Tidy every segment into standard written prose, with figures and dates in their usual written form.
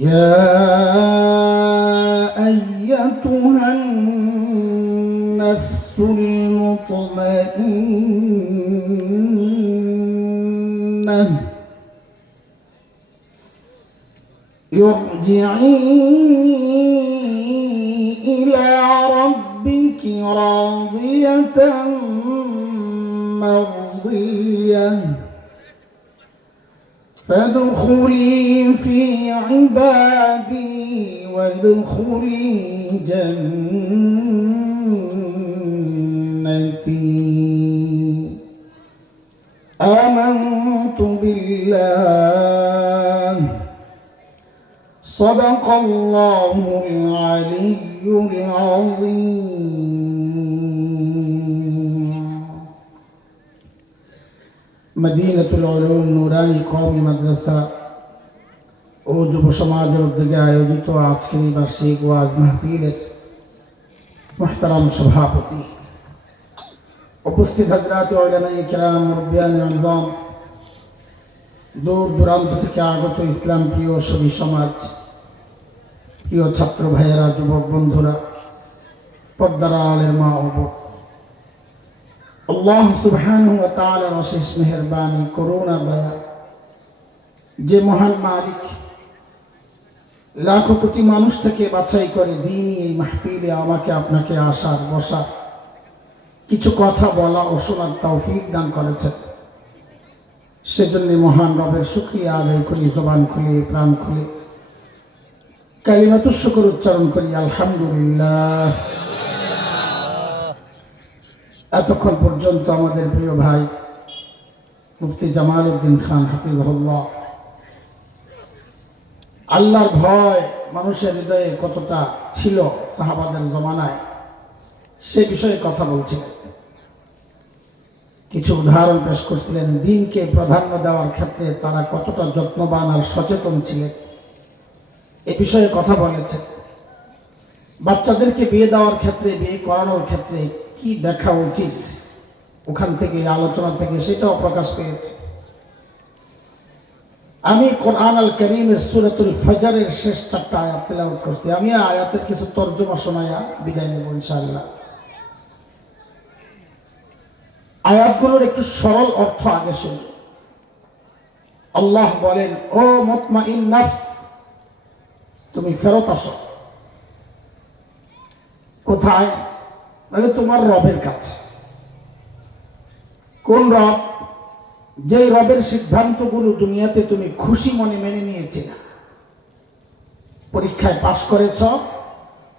يا أيتها النفس المطمئنة ارجعي إلى ربك راضية مرضية فادخلي في عبادي وادخلي جنتي آمنت بالله صدق الله العلي العظيم مدينة العلوم نوراني قومي مدرسة ও যুব সমাজের উদ্যোগে আয়োজিত আজকের এই বার্ষিক ওয়াজ মাহফিলের মুহতারাম সভাপতি, উপস্থিত হযরত উলামায়ে কেরাম, মুরব্বিয়ান আযম, দূর দূরান্ত থেকে আগত ইসলাম প্রিয় সভী সমাজ, প্রিয় ছাত্র ভাইয়েরা, যুবক বন্ধুরা, পর্দার আড়ালের মা ও বোন, আল্লাহ সুবহানাহু ওয়া তাআলার অশেষ মেহেরবানি, করুণা, দয়া, যে মহান মালিক লাখো কোটি মানুষ থেকে বাছাই করে দিনই এই মাহফিলে আমাকে আপনাকে আসার বসার, কিছু কথা বলা ও শোনার তৌফিক দান করেছেন, সেজন্য মহান রবের শুকরিয়া আদায় করি। জবান খুলে, প্রাণ খুলে কালিমাতুশ শুকর উচ্চারণ করি, আলহামদুলিল্লাহ। এতক্ষণ পর্যন্ত আমাদের প্রিয় ভাই মুফতি জামাল উদ্দিন খান হাফিজাহুল্লাহ আল্লাহর ভয় মানুষের হৃদয়ে কতটা ছিল সাহাবাদের জমানায় সে বিষয়ে কথা বলছিলেন, কিছু উদাহরণ পেশ করছিলেন। দিনকে প্রাধান্য দেওয়ার ক্ষেত্রে তারা কতটা যত্নবান আর সচেতন ছিলেন এ বিষয়ে কথা বলেছেন। বাচ্চাদেরকে বিয়ে দেওয়ার ক্ষেত্রে, বিয়ে করানোর ক্ষেত্রে কি দেখা উচিত, ওখান থেকে আলোচনা থেকে সেটাও প্রকাশ পেয়েছে। আমি কোরআন আল কারীমের সূরাতুল ফজরের শেষ 4টা আয়াত তেলাওয়াত করছি। আমি আয়াতের কিছু তরজমা শোনায়া বিদায় নেব ইনশাআল্লাহ। আয়াতগুলোর একটু সরল অর্থ আগে শুনি। আল্লাহ বলেন, ও মুতমাইন নফস, তুমি ফেরত আসো। কোথায়? মানে তোমার রবের কাছে। কোন রব? যে রবের সিদ্ধান্তগুলো দুনিয়াতে তুমি খুশি মনে মেনে নিয়েছিলে, পরীক্ষায় পাশ করেছ,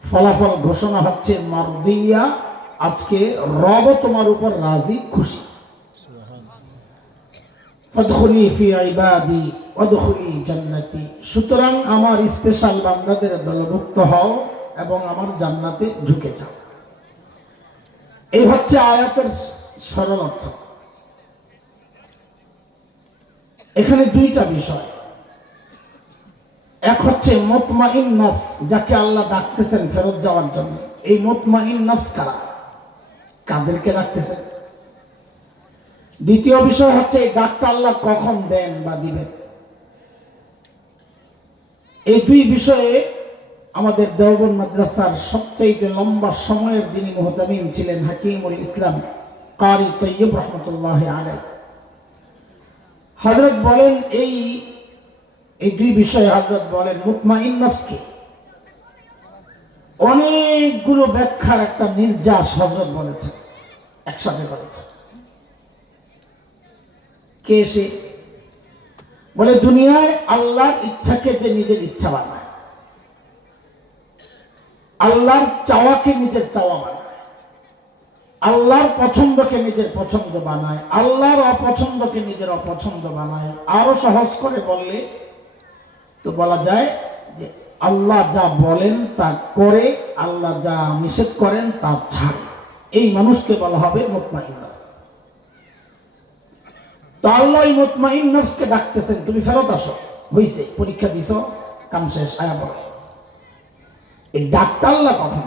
ফলাফল ঘোষণা হচ্ছে মারদিয়া, আজকে রব তোমার উপর রাজি, খুশি। ফাদখুলি ফি ইবাদি ওয়াদখুলি জান্নাতি, সুতরাং আমার স্পেশাল বান্দাদের দলভুক্ত হও এবং আমার জান্নাতে ঢুকে যাও। এই হচ্ছে আয়াতের সরল অর্থ। এখানে দুইটা বিষয়, এক হচ্ছে মুতমাইন নফস, যাকে আল্লাহ ডাকতেছেন ফেরত যাওয়ার জন্য। এই মুতমাইন নফস কারা, কাদেরকে ডাকতেছেন? দ্বিতীয় বিষয় হচ্ছে এই ডাকটা আল্লাহ কখন দেন বা দিবেন। এই দুই বিষয়ে আমাদের দেওবন্দ মাদ্রাসার সবচেয়ে লম্বা সময়ের যিনি মুহতামিম ছিলেন, হাকিমুল ইসলাম কারি তৈয়ব রহমতুল্লাহ আলাইহি, হযরত বলেন এই দুই বিষয়ে হযরত বলেন মুতমাইন নফসকে অনেকগুলো ব্যাখ্যার একটা নির্যাস হযরত বলেছেন, একসাথে করেছে। কে সে? বলে দুনিয়ায় আল্লাহর ইচ্ছাকে যে নিজের ইচ্ছা বানায়, আল্লাহর চাওয়াকে নিজের চাওয়া বানায়, আল্লাহর পছন্দকে নিজের পছন্দ বানায়, আল্লাহর অপছন্দকে নিজের অপছন্দ বানায়। আরো সহজ করে বললে তো বলা যায় যে আল্লাহ যা বলেন তা করে, আল্লাহ যা নিষেধ করেন তা ছাড়ে। এই মানুষকে বলা হবে মুতমাইন নফস। তো আল্লাহ মুতমাইন নফসকে ডাকতেছেন, তুমি ফেরত আসো, হইছে, পরীক্ষা দিছো, কাম শেষ, আয়া পড়ো। এই ডাকটা আল্লাহ কখন?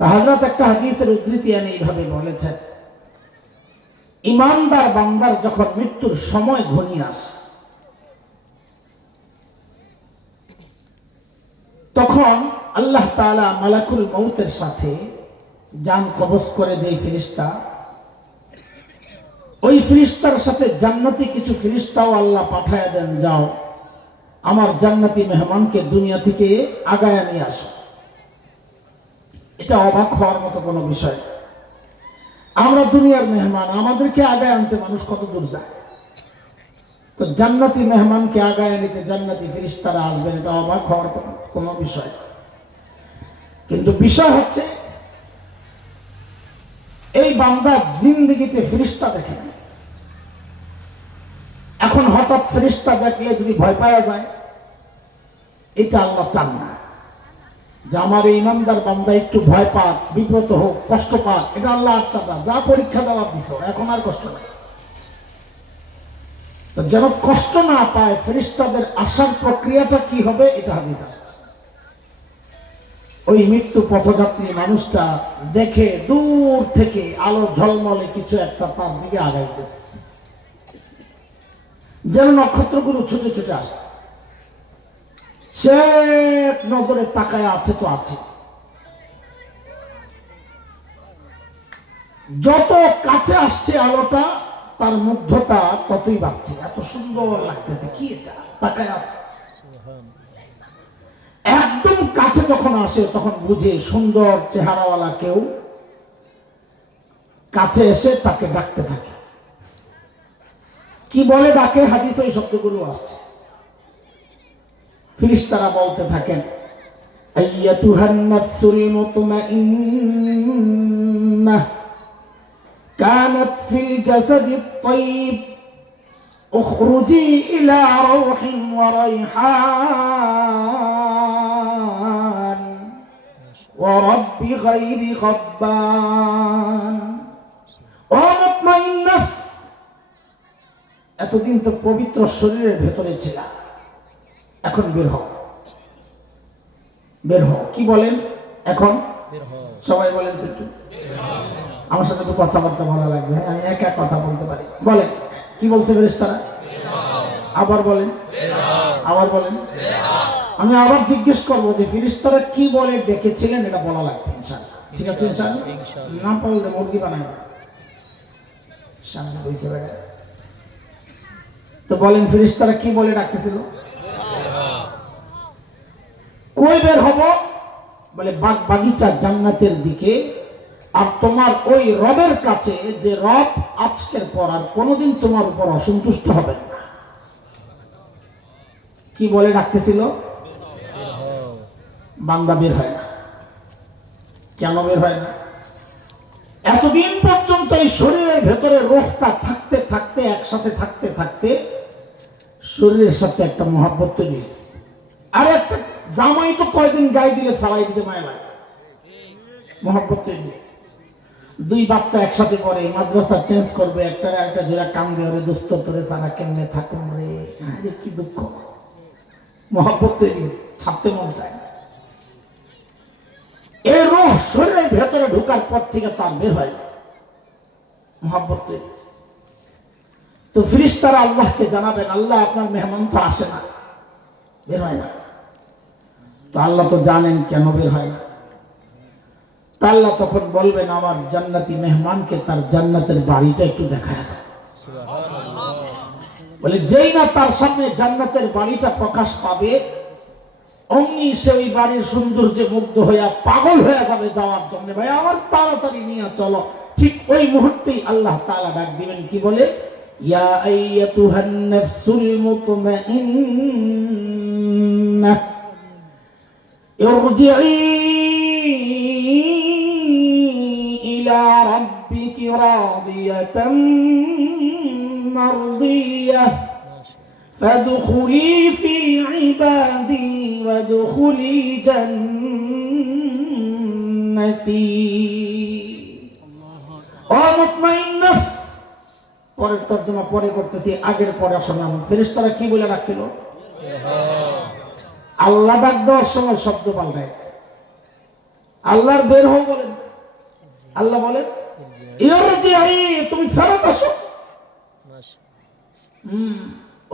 হযরত একটা হাদিসের উদ্ধৃতি এনে এইভাবে বলেছেন, ইমানদার বান্দার যখন মৃত্যুর সময় ঘনিয়ে আসে, যখন আল্লাহ তাআলা মালাকুল মউতের সাথে জান কবজ করে যে ফেরেশতা, ওই ফেরেশতার সাথে জান্নাতি কিছু ফেরেশতাও আল্লাহ পাঠায় দেন, যাও আমার জান্নাতি মেহমানকে দুনিয়া থেকে আগায় নিয়ে আসো। এটা অবাক হওয়ার মতো কোনো বিষয়। আমরা দুনিয়ার মেহমান, আমাদেরকে আগায় আনতে মানুষ কত দূর যায়, তো জান্নাতি মেহমানকে আগায় নিতে জান্নাতি ফেরেশতারা আসবেন, এটা অবাক হওয়ার কোনো বিষয়। কিন্তু বিষয় হচ্ছে এই বান্দা জিন্দেগিতে ফেরেশতা দেখে না। এখন হঠাৎ ফেরেশতা দেখলে যদি ভয় পাওয়া যায়, এটা আল্লাহ চান না। যে আমার এই ইমানদার বান্দা একটু ভয় পাক, বিব্রত হোক, কষ্ট পাক, এটা আল্লাহ চান না। যা পরীক্ষা দেওয়ার দিছ, এখন আর কষ্ট নাই। তো যেন কষ্ট না পায়, ফেরেশতাদের আসার প্রক্রিয়াটা কি হবে এটা হাদিস আসছে। ওই মৃত্যু পথযাত্রী মানুষটা দেখে দূর থেকে আলো ঝলমলে কিছু একটা তার দিকে আগাইতেছে, যেন নক্ষত্রগুলো ছুটে ছুটে আসছে। সে নজরে তাকায় আছে তো আছে। যত কাছে আসছে আলোটা, তার মুগ্ধতা ততই বাড়ছে। এত সুন্দর লাগতেছে, কি এটা, তাকায় আছে। একদম কাছে যখন আসে তখন বুঝে সুন্দর চেহারাওয়ালা কেউ কাছে এসে তাকে ডাকতে থাকে। কি বলে ডাকে? হাদিসে এই শব্দগুলো আসছে। ফেরেশতারা বলতে থাকেন, আইয়াতুহান নাফসুল মুতমাইন্নাহ কানাত ফিল জাসাদিত তাইয়িব উখরুজি ইলা রাউহিন ওয়া রাইহান ওয়া রাব্বি গায়রি গাব্বান। ও মুতমাইন নফস, এতদিন তো পবিত্র শরীরের ভেতরে ছিল, এখন বের হও, বের হও। কি বলেন? এখন সবাই বলেন তো একটু, আমার সাথে তো কথাবার্তা ভালো লাগবে, আমি এক এক কথা বলতে পারি। বলেন, কি বলতে ফেরেশতারা? আবার বলেন, আবার বলেন। আমি আবার জিজ্ঞেস করবো যে ফেরেশতারা কি বলে ডেকেছিলেন, এটা বলা লাগবে ইনশাআল্লাহ। ঠিক আছে ইনশাআল্লাহ? না পারলে মুরগি বানাই সামনে বসে বেড়া। তো বলেন, ফেরেশতারা কি বলে ডাকতেছিল? কই বের হব? বলে বাগ বাগিচা জান্নাতের দিকে, আর তোমার ওই রবের কাছে, যে রব আজকের পর আর কোনোদিন তোমার উপর অসন্তুষ্ট হবে না। কি বলে ডাকতেছিল? বান্দা বের হয় না। কেন বের হয় না? এতদিন পর্যন্ত এই শরীরের ভেতরে রোহটা থাকতে থাকতে, একসাথে থাকতে থাকতে শরীরের সাথে একটা মহব্বত তৈরি হয়েছে। আর একটা জামাই তো কয়দিন গায়ে দিলে ফেলাই দিতে মায়া লাগে, মহব্বত তৈরি হয়েছে। দুই বাচ্চা একসাথে পড়ে, মাদ্রাসা চেঞ্জ করবে, একটা একটা জোড়া কান্দে, ওরে দোস্ত তোরে সারা কেমনে থাকুন রে, কি দুঃখ। মহব্বত তৈরি হয়েছে, ছাড়তে মন চায়। এই রূহ শরীরের ভেতরে ঢোকার পর থেকে তার বের হয় না, মহব্বত তৈরি হয়েছে। তো ফেরেশতারা আল্লাহকে জানাবেন, আল্লাহ আপনার মেহমান তো আসে না, বের হয় না। তো আল্লাহ তো জানেন কেন বের হয় না। তা আল্লাহ তখন বলবেন, আমার জান্নাতি মেহমানকে তার জান্নাতের বাড়িটা একটু দেখায় দাও। বলে যেই না তার সামনে জান্নাতের বাড়িটা প্রকাশ পাবে, অমনি সে ওই বাড়ির সৌন্দর্যে মুগ্ধ হইয়া পাগল হয়ে যাবে যাওয়ার জন্য। ভাই আমার তাড়াতাড়ি নিয়ে চলো। ঠিক ওই মুহূর্তেই আল্লাহ তাআলা ডাক দিবেন, কি বলে? ইয়া আইয়াতুহান নাফসুল মুতমাইন্নাহ ইরজিই ইলা রাব্বিকি রাদিয়াতাম মারদিয়াহ ফাদখুলি ফি ইবাদি ওয়াদখুলি জান্নাতি। ও মুতমাইন নফস, পরের তর্জমা পরে করতেছি, আগের পরে শোনান। ফেরেশতারা কি বলে রাখছিল? আল্লাহ ডাক দেওয়ার সময় শব্দ পাল্টায়। আল্লাহর বের হও বলেন, আল্লাহ বলেন ইরজিই, তুমি ফেরত আসো।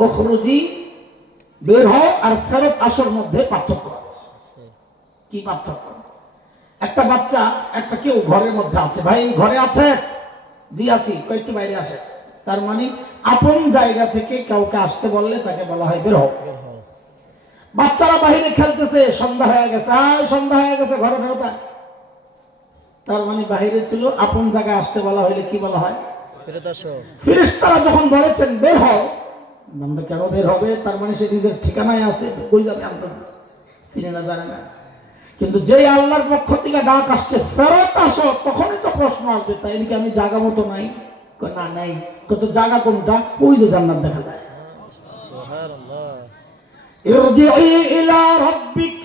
উখরুজি, বের হও, আর ফেরত আসর মধ্যে পার্থক্য আছে। কি পার্থক্য? একটা বাচ্চা, একটা কেউ ঘরের মধ্যে আছে, ভাই ঘরে আছে, জি আছি, একটু বাইরে আসে, তার মানে আপন জায়গা থেকে কাউকে আসতে বললে তাকে বলা হয় বের হও। বাচ্চারা বাহিরে খেলতেছে, সন্ধ্যা হয়ে গেছে, সন্ধ্যা হয়ে গেছে, ঘরে ফেরত আয়। তার মানে বাহিরে ছিল, আপন জায়গায় আসতে বলা হইলে কি বলা হয়? ফেরেশতারা যখন বলেছেন বের হও, বান্দা কেন বের হবে? তার মানে সে নিজের ঠিকানায় আছে, কই যাবে আনতে চিনে না, জানে না। কিন্তু যে আল্লাহর পক্ষ থেকে ডাক আসছে ফেরত আসো, তখনই তো প্রশ্ন আসবে, তাই নাকি আমি জায়গা মতো নাই? না নাই। কত জায়গা কোনটা? ওই যে জান্নাত দেখা যায়। সুবহানাল্লাহ। ইরজিই ইলা রাব্বিক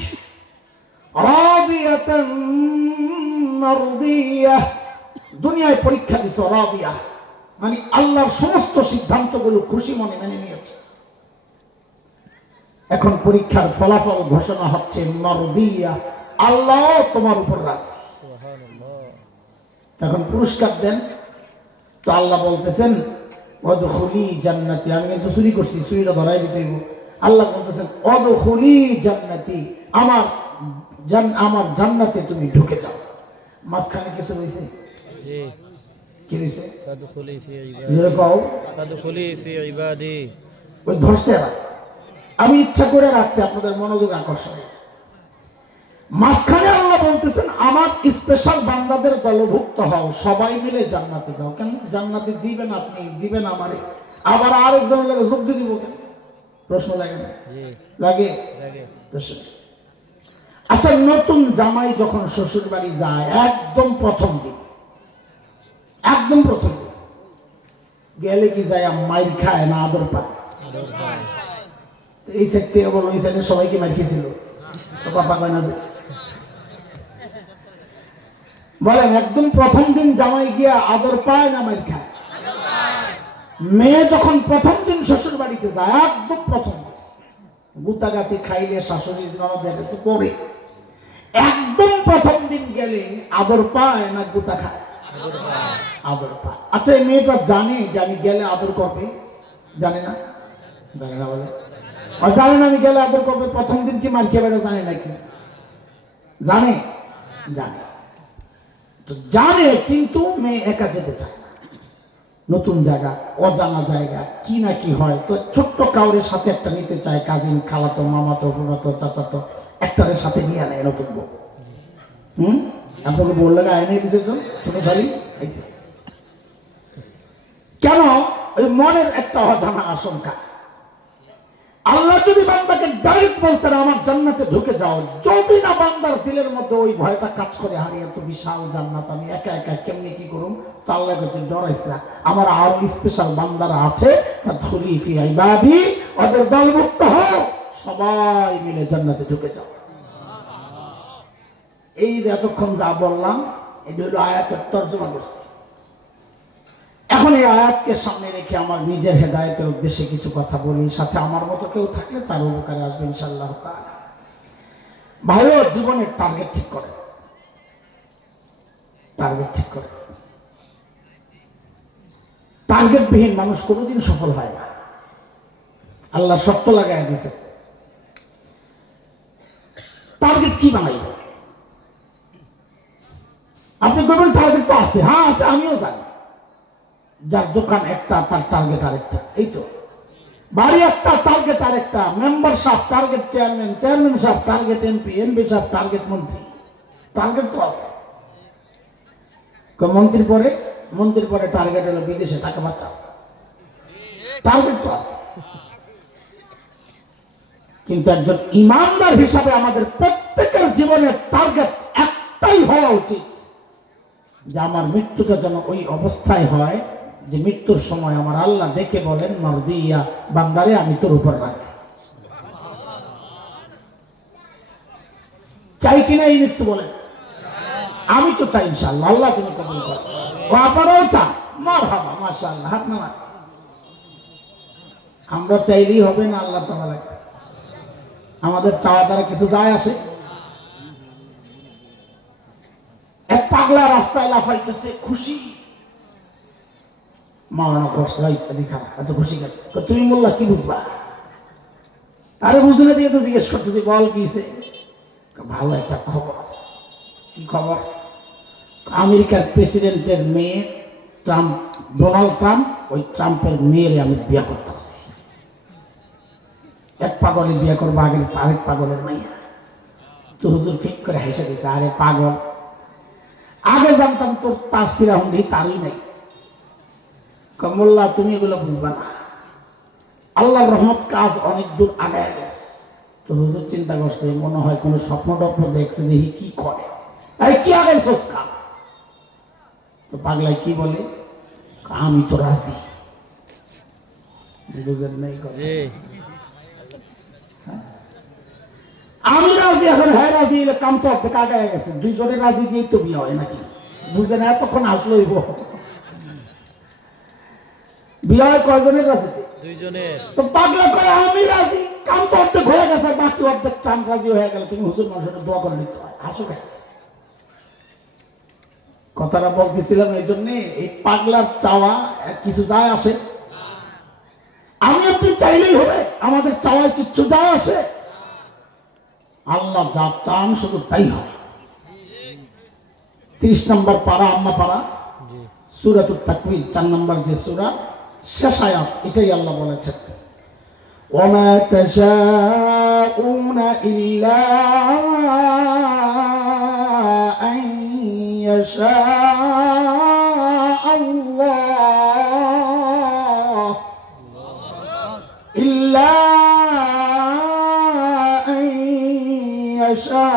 রাদিয়াতান মারদিয়াহ। দুনিয়ায় পরীক্ষা দিছো, রাদিয়া মানে আল্লাহর সমস্ত সিদ্ধান্তগুলো খুশি মনে মেনে নিয়েছে। এখন পরীক্ষার ফলাফল ঘোষণা হচ্ছে, মারদিয়া, আল্লাহ তোমার উপর রাজি। এখন পুরস্কার দেন। তো আল্লাহ বলতেছেন ওয়াদখুলি জান্নাতি, আমি কিন্তু চুরি করছি, চুরিটা ধরাই দিতে হইব। আল্লাহ বলতেছেন ওয়াদখুলি জান্নাতি, আমার জান্নাতে তুমি ঢুকে যাও। মাঝখানে কিছু রয়েছে, কি রয়েছে? ফাদখুলি ফি ইবাদি। ওই ধরছে, আমি ইচ্ছা করে রাখছি আপনাদের মনোযোগ আকর্ষণ। মাঝখানে আল্লাহ বলতেছেন আমার স্পেশাল বান্দাদের দলভুক্ত হও, সবাই মিলে জান্নাতে যাও। কেন জান্নাতে দিবেন আপনি, দিবেন আমারে, আবার আরেকজন লাগে যোগ দিয়ে দিব কেন? প্রশ্ন লাগে না? লাগে। আচ্ছা, নতুন জামাই যখন শ্বশুর বাড়ি যায়, একদম প্রথম দিন গেলে কি যায়, মাইর খায় না আদর পায়? এই সাইড থেকে বলো, এই সাইডে সবাইকে মাইর খেয়েছিল, বাবা কয় না? বলেন, একদম প্রথম দিন জামাই গিয়া আদর পায় না মাইর খায়? মেয়ে যখন প্রথম দিন শ্বশুর বাড়িতে যায়, একদম প্রথম দিন গুতাগাতি খাইলে শাশুড়ি ননদের একটু পরে, একদম প্রথম দিন গেলে আদর পায় না গুতা খায়? আদর পায়। আচ্ছা, এই মেয়েটা জানে যে আমি গেলে আদর করবে? জানে না? জানে না বলে, জানে না আমি গেলে আদর করবে। প্রথম দিন কি মার খেয়ে বেড়ে জানে নাকি? জানে, জানে তো জানে, কিন্তু মেয়ে একা যেতে চায় না। নতুন জায়গা, অজানা জায়গা, কি না কি হয়, তো ছোট্ট কাউরের সাথে একটা নিতে চায়, কাজিন, খালাতো, মামাতো, ফুফাতো, চাচাতো, একটারের সাথে নিয়ে নেয় নতুন বউ। আপনাকে বললেন আইনে দিয়েছে তো, ছোট শাড়ি আইছে কেন? ওই মনের একটা অজানা আশঙ্কা। আল্লাহ যদি বান্দাকে ডাইরেক্ট বলতেন আমার জান্নাতে ঢুকে যাও, যদি না বান্দার দিলের মধ্যে ওই ভয়টা কাজ করে, হারিয়ে তো বিশাল জান্নাত আমি একা একা কেমনি কি করুম, তো আল্লাহ কাছে ডরাইস না, আমার আরো স্পেশাল বান্দারা আছে, ফাদখুলি ফি ইবাদি, ওদের দলভুক্ত হও, সবাই মিলে জান্নাতে ঢুকে যাও। এই যে এতক্ষণ যা বললাম, এটা হলো আয়াতের তর্জমা করছি। এখন এই আয়াতকে সামনে রেখে আমার নিজের হেদায়েতের উদ্দেশ্যে কিছু কথা বলি, সাথে আমার মতো কেউ থাকলে তার উপকারে আসবে ইনশাআল্লাহ তাআলা। ভাইও জীবনের টার্গেট ঠিক করে, টার্গেটবিহীন মানুষ কোনোদিন সফল হয় না। আল্লাহ শর্ত লাগাই দিয়েছে, টার্গেট কি বানাইবে? আপনি বলবেন টার্গেট তো আছে, হ্যাঁ আছে, আমিও জানি। যার দোকান একটা, তার টার্গেট আরেকটা। এই তো বাড়ি একটা, টার্গেট আরেকটা। মেম্বার সাহেব টার্গেট চেয়ারম্যান, চেয়ারম্যান সাহেব টার্গেট এমপি, এমপি সাহেব টার্গেট মন্ত্রী। টার্গেট তো আছে। মন্ত্রীর পরে টার্গেট হলো বিদেশে টাকা বাঁচাও, টার্গেট তো আছে। কিন্তু একজন ইমানদার হিসাবে আমাদের প্রত্যেকের জীবনের টার্গেট একটাই হওয়া উচিত, যে আমার মৃত্যুটা যেন ওই অবস্থায় হয় যে মৃত্যুর সময় আমার আল্লাহ ডেকে বলেন, মারদিয়া, বান্দারে আমি তোর উপর রাজি। চাই কিনা এই মৃত্যু? বলেন। আমি তো চাই ইনশাআল্লাহ, আল্লাহ তুমি কবুল করো। আপনারাও চান? মারহাবা, মাশাআল্লাহ, হাত নামান। আমরা চাইলেই হবে না, আল্লাহ চাওয়া লাগবে। আমাদের চাওয়া দ্বারা কিছু যায় আসে? এক পাগলা রাস্তায় লাফাইতেছে, খুশি, মাওলানা করছে ইত্যাদি খারাপ, এত খুশি কেন? তুমি মোল্লা কি বুঝবা? আরে বুঝলে দিয়ে তো জিজ্ঞেস করতেছি, বল কি? ভালো একটা খবর আছে। কি খবর? আমেরিকার প্রেসিডেন্টের মেয়ে ট্রাম্প, ডোনাল্ড ট্রাম্প, ওই ট্রাম্পের মেয়েরে আমি বিয়ে করতেছি। এক পাগলে বিয়ে করবো, আগের আরেক পাগলের মাইয়া। তো হুজুর ঠিক করে হেসে দিছে, আরে পাগল, আগে জানতাম তোর তার সিরাহুন্দি তারই নাই। কমল্লা তুমি এগুলো বুঝবা না, আল্লাহর রহমত কাজ অনেক দূর আগায় গেছে। তো হুজুর চিন্তা করছে, মনে হয় কোনো স্বপ্ন টপ্ন দেখছে, দেখি কি করে, এই কি আগাইছস কাজ? তো পাগলাই কি বলে, আমি তো রাজি। বুঝেন নাই কথা? আমি রাজি, এখন হ্যাঁ রাজি, কাম তো অর্ধেক আগায় গেছে। দুইজনে রাজি দিয়েই তো বিয়ে হয় নাকি? বুঝে না, এতক্ষণ আসলোই বিয়ে হয় কয়জনের রাজিতে? দুইজনের। তো পাগলা করে আমি রাজি, কাম তো অর্ধেক হয়ে গেছে, বাকি অর্ধেক কাম রাজি হয়ে গেল, তুমি হুজুর মানুষের দোয়া করে নিতে হয়। আসো কথাটা বলতেছিলাম এই জন্যে, এই পাগলার চাওয়া কিছু যায় আসে? আমি আপনি চাইলেই হবে? আমাদের চাওয়ায় কিচ্ছু যায় আসে? আল্লাহ যা চান শুধু তাই হয়। 30 নম্বর পারা, আম্মা পারা, সূরাতুত তাকবীর 4 নম্বর যে সূরা, শেষ আয়াত, এটাই আল্লাহ বলেছেন, ওমা তাশাউনা ইল্লা আন ইয়াশা আল্লাহ, ইল্লা আন ইয়াশা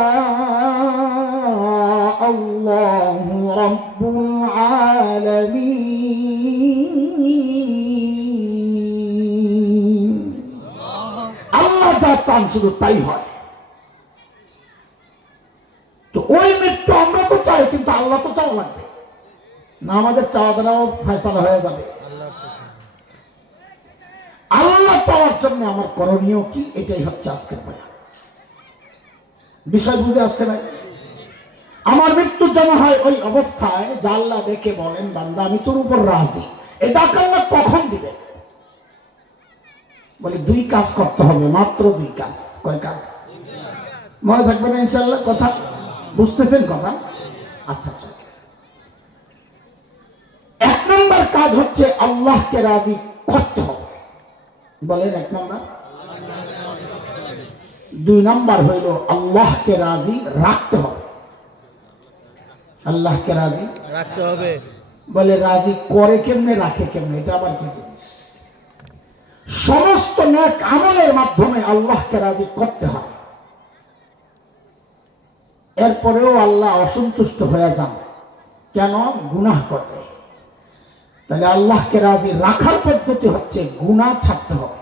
আল্লাহু রাব্বুল আলামিন। আল্লাহ যা চান শুধু তাই হয়। তো ওই মৃত্যু আমরা তো চাই, কিন্তু আল্লাহ তো চাওয়া লাগবে না, আমাদের চাওয়া দ্বারাও ফয়সালা হয়ে যাবে। আল্লাহ চাওয়ার জন্য আমার করণীয় কি, এটাই হচ্ছে আজকের বয়ান। বিষয় বুঝে আসছে ভাই? আমার মৃত্যু যেন হয় ওই অবস্থায় যে আল্লাহ দেখে বলেন, বান্দা আমি তোর উপর রাজি। এটা আল্লাহ কখন দিবে? বলে 2 কাজ করতে হবে, মাত্র 2 কাজ। কয় কাজ? মনে থাকবে না ইনশাআল্লাহ? কথা বুঝতেছেন কথা? আচ্ছা, 1 নম্বর কাজ হচ্ছে আল্লাহকে রাজি করতে হবে। বলেন 1 নম্বর। 2 নম্বর হইল আল্লাহকে রাজি রাখতে হবে। আল্লাহকে রাজি রাখতে হবে। বলে রাজি করে কেমনে, রাখে কেমনে? এটা আবার কি জিনিস? সমস্ত নেক আমলের মাধ্যমে আল্লাহকে রাজি করতে হয়। এরপরেও আল্লাহ অসন্তুষ্ট হয়ে যান, কেন? গুনাহ করতে। তাহলে আল্লাহকে রাজি রাখার পদ্ধতি হচ্ছে গুনাহ ছাড়তে হবে।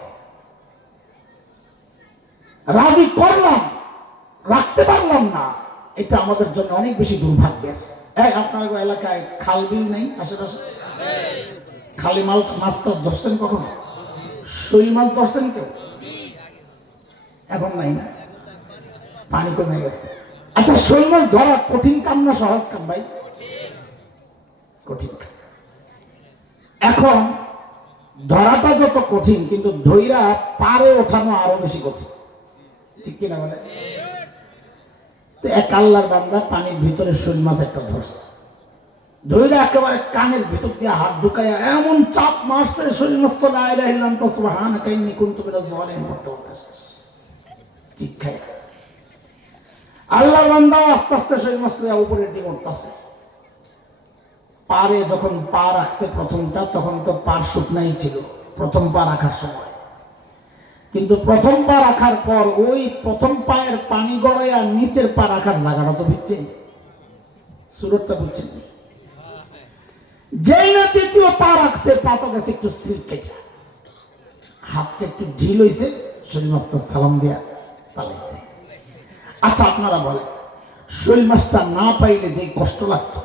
রাজি করলাম, রাখতে পারলাম না, এটা আমাদের জন্য অনেক বেশি দুর্ভাগ্যের। আপনার এলাকায় খাল বিল নেই আশেপাশে? খালি মাছ টাছ ধরছেন কখনো? শৈল মাছ ধরছেন কেউ? এখন নাই না, পানি কমে গেছে। আচ্ছা, শৈল মাছ ধরা কঠিন কাম না সহজ কাম ভাই? কঠিন। এখন ধরাটা যত কঠিন, কিন্তু ধৈরা পারে ওঠানো আরো বেশি কঠিন, ঠিক কিনা বলে? তো এক আল্লাহর বান্দা পানির ভিতরে শৈল মাছ একটা ধরছে, ধৈরা একেবারে কানের ভিতর দিয়ে হাত ঢুকাইয়া এমন চাপ মারছে, শৈল মাছ তো লা ইলাহা ইল্লা আনতা সুবহানাকা ইন্নী কুনতু মিনাজ জালিমিন করতে বলতেছে, ঠিক খায়। আল্লাহর বান্দা আস্তে আস্তে শৈল মাছটা উপরের দিকে উঠতেছে। পারে যখন পা রাখছে প্রথমটা, তখন তো পার শুকনাই ছিল প্রথম পা রাখার সময়। কিন্তু প্রথম পা রাখার পর ওই প্রথম পায়ের পানি গড়াইয়া নিচের পা রাখার জায়গাটা তো বুঝছেন, সুরতটা বুঝছেন? যেই না দ্বিতীয় পা রাখছে, পা তো গেছে একটু সিরকেটা, হাতটা একটু ঢিল হয়েছে, শৈল মাছটা সালাম দিয়া পালাইছে। আচ্ছা, আপনারা বলেন, শৈল মাছটা না পাইলে যে কষ্ট লাগতো,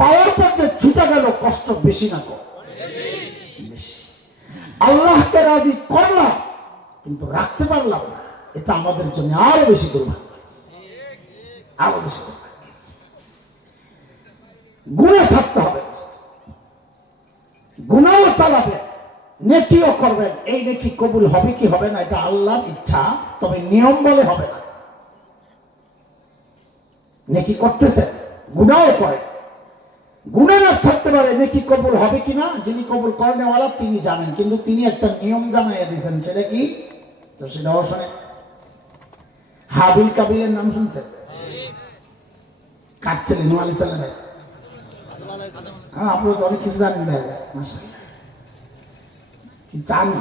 পাওয়ার পর যে ছুটে গেল, কষ্ট বেশি না কম? বেশি। আল্লাহকে রাজি করলাম কিন্তু রাখতে পারলাম না, এটা আমাদের জন্য আরো বেশি দুর্ভাগ্য, আরো বেশি দুর্ভাগ্য। গুনাহ ছাড়তে হবে, গুনাহও চালাবেন, নেকিও করবেন। এই নেকি কবুল হবে কি হবে না, এটা আল্লাহর ইচ্ছা, তবে নিয়ম বলে হবে না। নেকি করতেছে, গুনাহও করে। গুনাহ না থাকতে পারে, নেকি কবুল হবে কিনা যিনি কবুল করেনওয়ালা তিনি জানেন, কিন্তু তিনি একটা নিয়ম জানাইয়া দিয়েছেন। সেটা কি? তো সেটাও শোনে। হাবিল কাবিলের নাম শুনছেন? কার ছেলে? নূহ আলাইহিস সালাম। হ্যাঁ, আপনারা তো অনেক কিছু জানেন। জানি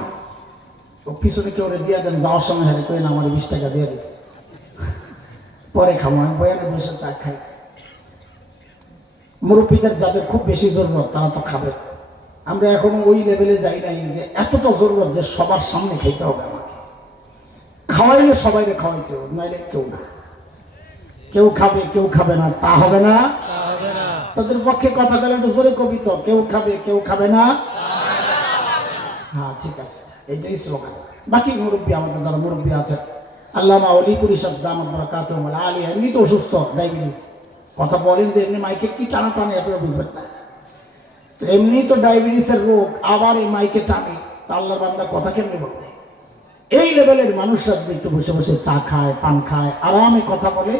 ও পিছনে কেউ দিয়ে দেন, যাওয়ার সময় হারে কই না আমার 20 টাকা দিয়ে দিতে, পরে খাবো। আমি বয়ানে বসে চা খাই। মুরব্বীদের যাদের খুব বেশি জরুরত তারা তো খাবে। আমরা এখনো ওই লেভেলে যাই নাই যে এতটা জরুরত যে সবার সামনে খেতে হবে আমাকে। খাওয়াইলে সবাইকে খাওয়াইতে হবে, নাইলে কেউ না। কেউ খাবে কেউ খাবে না, তা হবে না। তাদের পক্ষে কথা বলে একটু জোরে কবি তো, কেউ খাবে কেউ খাবে না। হ্যাঁ ঠিক আছে, এইটাই স্লোগান। বাকি মুরব্বী, আমাদের যারা মুরব্বী আছে, আল্লামা অলিপুরি সাহেব দামাত বারাকাতুহু আলী, এমনি তো অসুস্থ, ডায়াবেটিস। কথা বলেন যে এমনি মাইকে কি টানা টানে, আপনারা বুঝবেন না। এমনি তো ডায়াবেটিসের রোগ, আবার এই মাইকে টানে, তা আল্লাহর বান্দা কথা কেমনি বলবে? এই লেভেলের মানুষরা যদি একটু বসে বসে চা খায়, পান খায়, আরামে কথা বলে,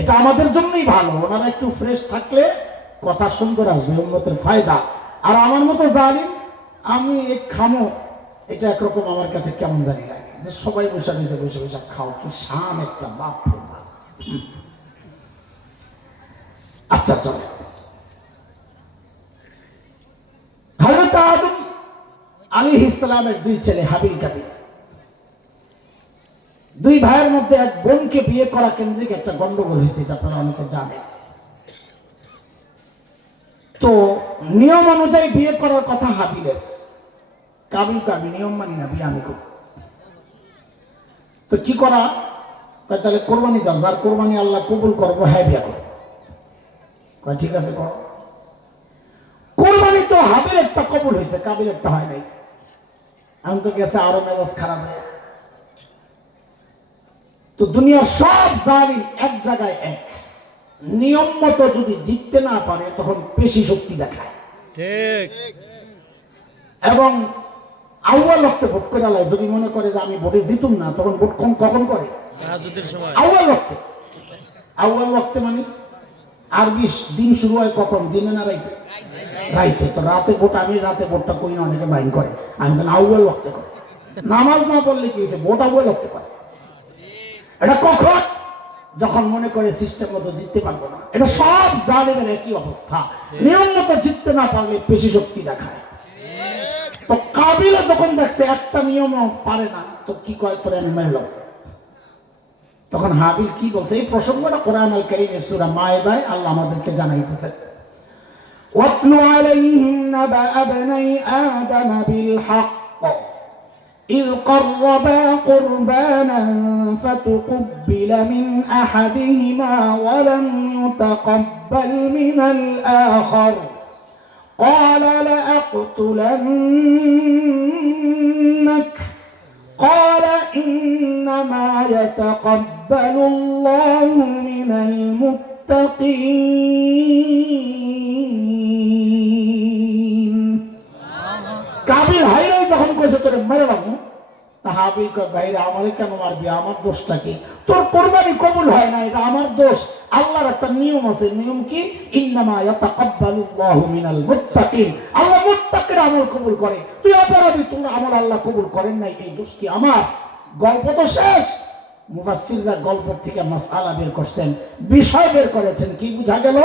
এটা আমাদের জন্যই ভালো। ওনারা একটু ফ্রেশ থাকলে কথা সুন্দর আসবে, উন্নতের ফায়দা। আর আমার মতো জালিম, আমি এই খামো, এটা একরকম আমার কাছে কেমন জানি লাগে যে সবাই বসে বসে বসে বসে খাও, কি শান একটা, বাপ। আচ্ছা চলে। হযরত আদম আলাইহিস সালামের দুই ছেলে হাবিল কাবিল, দুই ভাইয়ের মধ্যে এক বোনকে বিয়ে করা কেন্দ্রিক একটা গন্ডগোল হয়েছে, এটা আপনারা অনেকে জানেন। তো নিয়ম অনুযায়ী বিয়ে করার কথা হাবিলের, কাবিল আমি নিয়ম মানি না, বিয়ে আমি করি। তো কি করা? তাহলে কোরবানি দাও, যার কোরবানি আল্লাহ কবুল করবো, হ্যাঁ বিয়ে করো। ঠিক আছে করো। কোরবানি তো হাবিল একটা কবুল হয়েছে, কাবিল একটা হয় নাই। আমি তো গেছে আরো মেজাজ খারাপ হয়ে। তো দুনিয়ার সব জালিম এক জায়গায় এক, নিয়ম মতো যদি জিততে না পারে তখন পেশি শক্তি দেখায়। ঠিক। এবং আউয়াল ওয়াক্তে ভোট করে আলায়, যদি মনে করে যে আমি ভোটে জিতুম না, তখন ভোট কখন করে? আউয়াল ওয়াক্তে। আউয়াল ওয়াক্তে মানে আরবি দিন শুরু হয় কখন? দিনে না রাইতে? রাইতে। তো রাতে ভোট, আমি রাতে ভোটটা করি না, অনেকে মাইন্ড করে। আমি কেন আউয়াল ওয়াক্তে করি। নামাজ না পড়লে কি হয়েছে? ভোট আউয়াল ওয়াক্তে করে। এটা কখন? যখন মনে করে সিস্টেম মতো জিততে পারবো না। এটা সব জালিমের একই অবস্থা, নিয়ম মতো জিততে না পারলে পেশি শক্তি দেখায়। তো কাবিল যখন দেখছে একটা নিয়ম পারে না, তো কি কয় করে আমি মারলাম। তখন হাবিল কি বলছে? এই প্রসঙ্গটা কোরআন আল কারীমের সূরা মায়েদায় আল্লাহ আমাদেরকে জানাইতেছেন, ওয়াতলু আলাইহিম নাবা আবনাই আদম বিল হক إذ قربا قربانا فتقبل من أحدهما ولم يتقبل من الآخر قال لأقتلنك قال إنما يتقبل الله من المتقين কাবিল হাইরে যখন কইছে তোরে মেরে রাখবো, তা হাবিল কয় ভাইরে আমারে কেন মারবি? আমার দোষটা কি? তোর কোরবানি কবুল হয় না, এটা আমার দোষ। আল্লাহর একটা নিয়ম আছে, নিয়ম কি? ইন্নামা ইয়াতাকাব্বালুল্লাহু মিনাল মুত্তাকিন। আল্লাহ মুত্তাকির আমল কবুল করে। তুই অপরাধী, তোর আমল আল্লাহ কবুল করেন নাই, এই দোষ কি আমার? গল্প তো শেষ। মুফাসসিররা গল্প থেকে মাসআলা বের করছেন, বিষয় বের করেছেন। কি বুঝা গেল?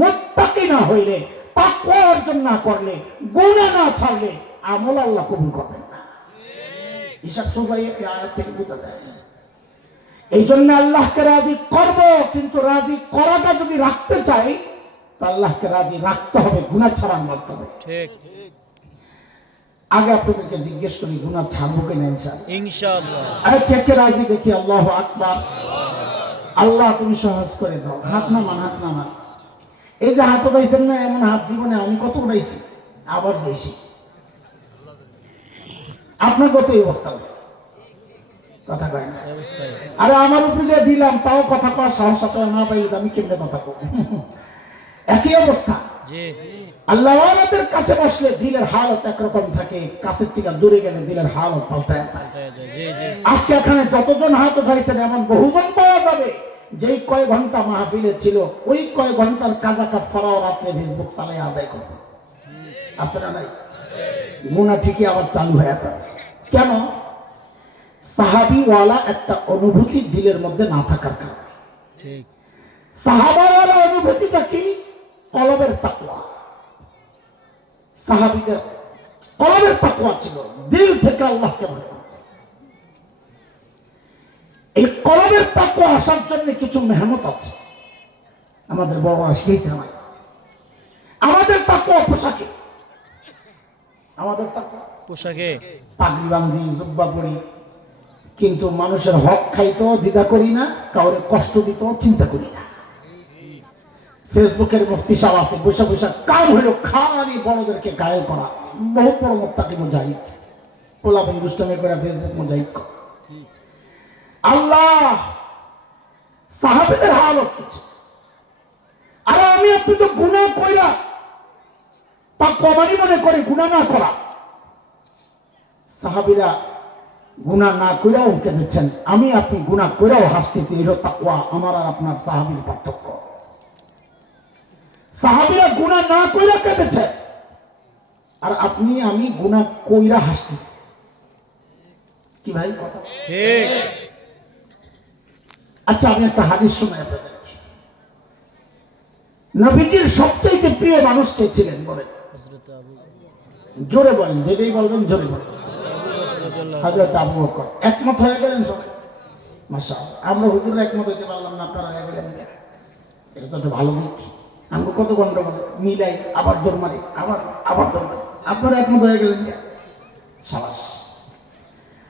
মুত্তাকি না হইলে, তাকওয়া অর্জন না করলে, গুনাহ না ছাড়লে আমল আল্লাহ কবুল করবেন না। হিসাব সোজাই এই আয়াত থেকে বোঝা যায়। এই জন্য আল্লাহকে রাজি করব, কিন্তু রাজি করাটা যদি রাখতে চাই, তো আল্লাহকে রাজি রাখতে হবে গুনাহ ছাড়ার মাধ্যমে। ঠিক। আগে আপনাদেরকে জিজ্ঞেস করি, গুনাহ ছাড়বো কিনা ইনশাআল্লাহ? আর কে কে রাজি দেখি? আল্লাহু আকবার। আল্লাহ তুমি সহজ করে দাও। হাত নামান, হাত নামান। এই যে হাত উঠাইছেন না, এমন হাত জীবনে আমি কত উঠাইছি, আবার যাইছি। আপনার কত এই অবস্থা? কথা কয় না। আরে আমার উপরে দিলাম, তাও কথা কওয়ার সাহস না পাইলে আমি কেমনে কথা কব? একই অবস্থা। আল্লাহওয়ালাদের কাছে বসলে দিলের হালত একরকম থাকে, কাছের থেকে দূরে গেলে দিলের হালত পাল্টায় যায়। আজকে এখানে যতজন হাত উঠাইছেন এমন বহুজন পাওয়া যাবে যেই কয় ঘন্টা মাহফিলে ছিল ওই কয় ঘন্টার কাজা কাফারাও রাত্রে ফেসবুক চালাই আদায় করবে। আছে না নাই? গুনাহ ঠিকই আবার চালু হয়ে যাবে। কেন? সাহাবীওয়ালা একটা অনুভূতি দিলের মধ্যে না থাকার কারণে। ঠিক। সাহাবাওয়ালা অনুভূতিটা কি? কলবের তাকওয়া। সাহাবীদের কলবের তাকওয়া ছিল, দিল থেকে আল্লাহকে ভয় করত। এই কলবের তাকওয়া আসার জন্য কিছু মেহনত আছে, আমাদের বড়রা শিখেছে। আমাদের তাকওয়া পোশাকে, আমাদের তাকওয়া পোশাকে, পাগড়ি বাঁধি, জুব্বা পরি, কিন্তু মানুষের হক খাইতেও দ্বিধা করি না, কাউরে কষ্ট দিতেও চিন্তা করি না। ফেসবুকের মুফতি সাহেব আছে, বৈশা বৈশা কাম হইল খালি বড়দেরকে গায়ে করা। বহুত বড় মুক্তাকি মুজাহিদ, পোলাপ হিন্দুস্তানে করে ফেসবুক মুজাহিদ। আল্লাহ সাহাবীদের হালত কিছু। আর আমি আপনি তো গুনাহ কইরা তা কমানি মনে করে গুনাহ না করা। সাহাবীরা গুনাহ না কইরাও কেঁদেছেন, আমি আপনি গুনাহ কইরাও হাসতেছি। এর তাকওয়া আমার আর আপনার সাহাবীর পার্থক্য। সাহাবীরা গুনাহ না কইরা কেঁদেছে, আর আপনি আমি গুনাহ কইরা হাসতেছি। কি ভাই কথা ঠিক? আচ্ছা, আমি একটা হাদিস শোনাই আপনাদের। নবীজির সবচেয়ে প্রিয় মানুষ কে ছিলেন বলেন? জোরে বলেন, যেটাই বলবেন জোরে বলেন। হযরত আবু বকর। একমত হয়ে গেলেন সবাই? মাশাআল্লাহ। আমরা হুজুররা একমত হইতে পারলাম না, আপনারা হয়ে গেলেন। এটা তো একটা ভালো দিক। আমরা কত গন্ডগোল মিলাই, আবার দৌড় মারি, আবার দৌড় মারি। আপনারা একমত হয়ে গেলেন। সাবাস।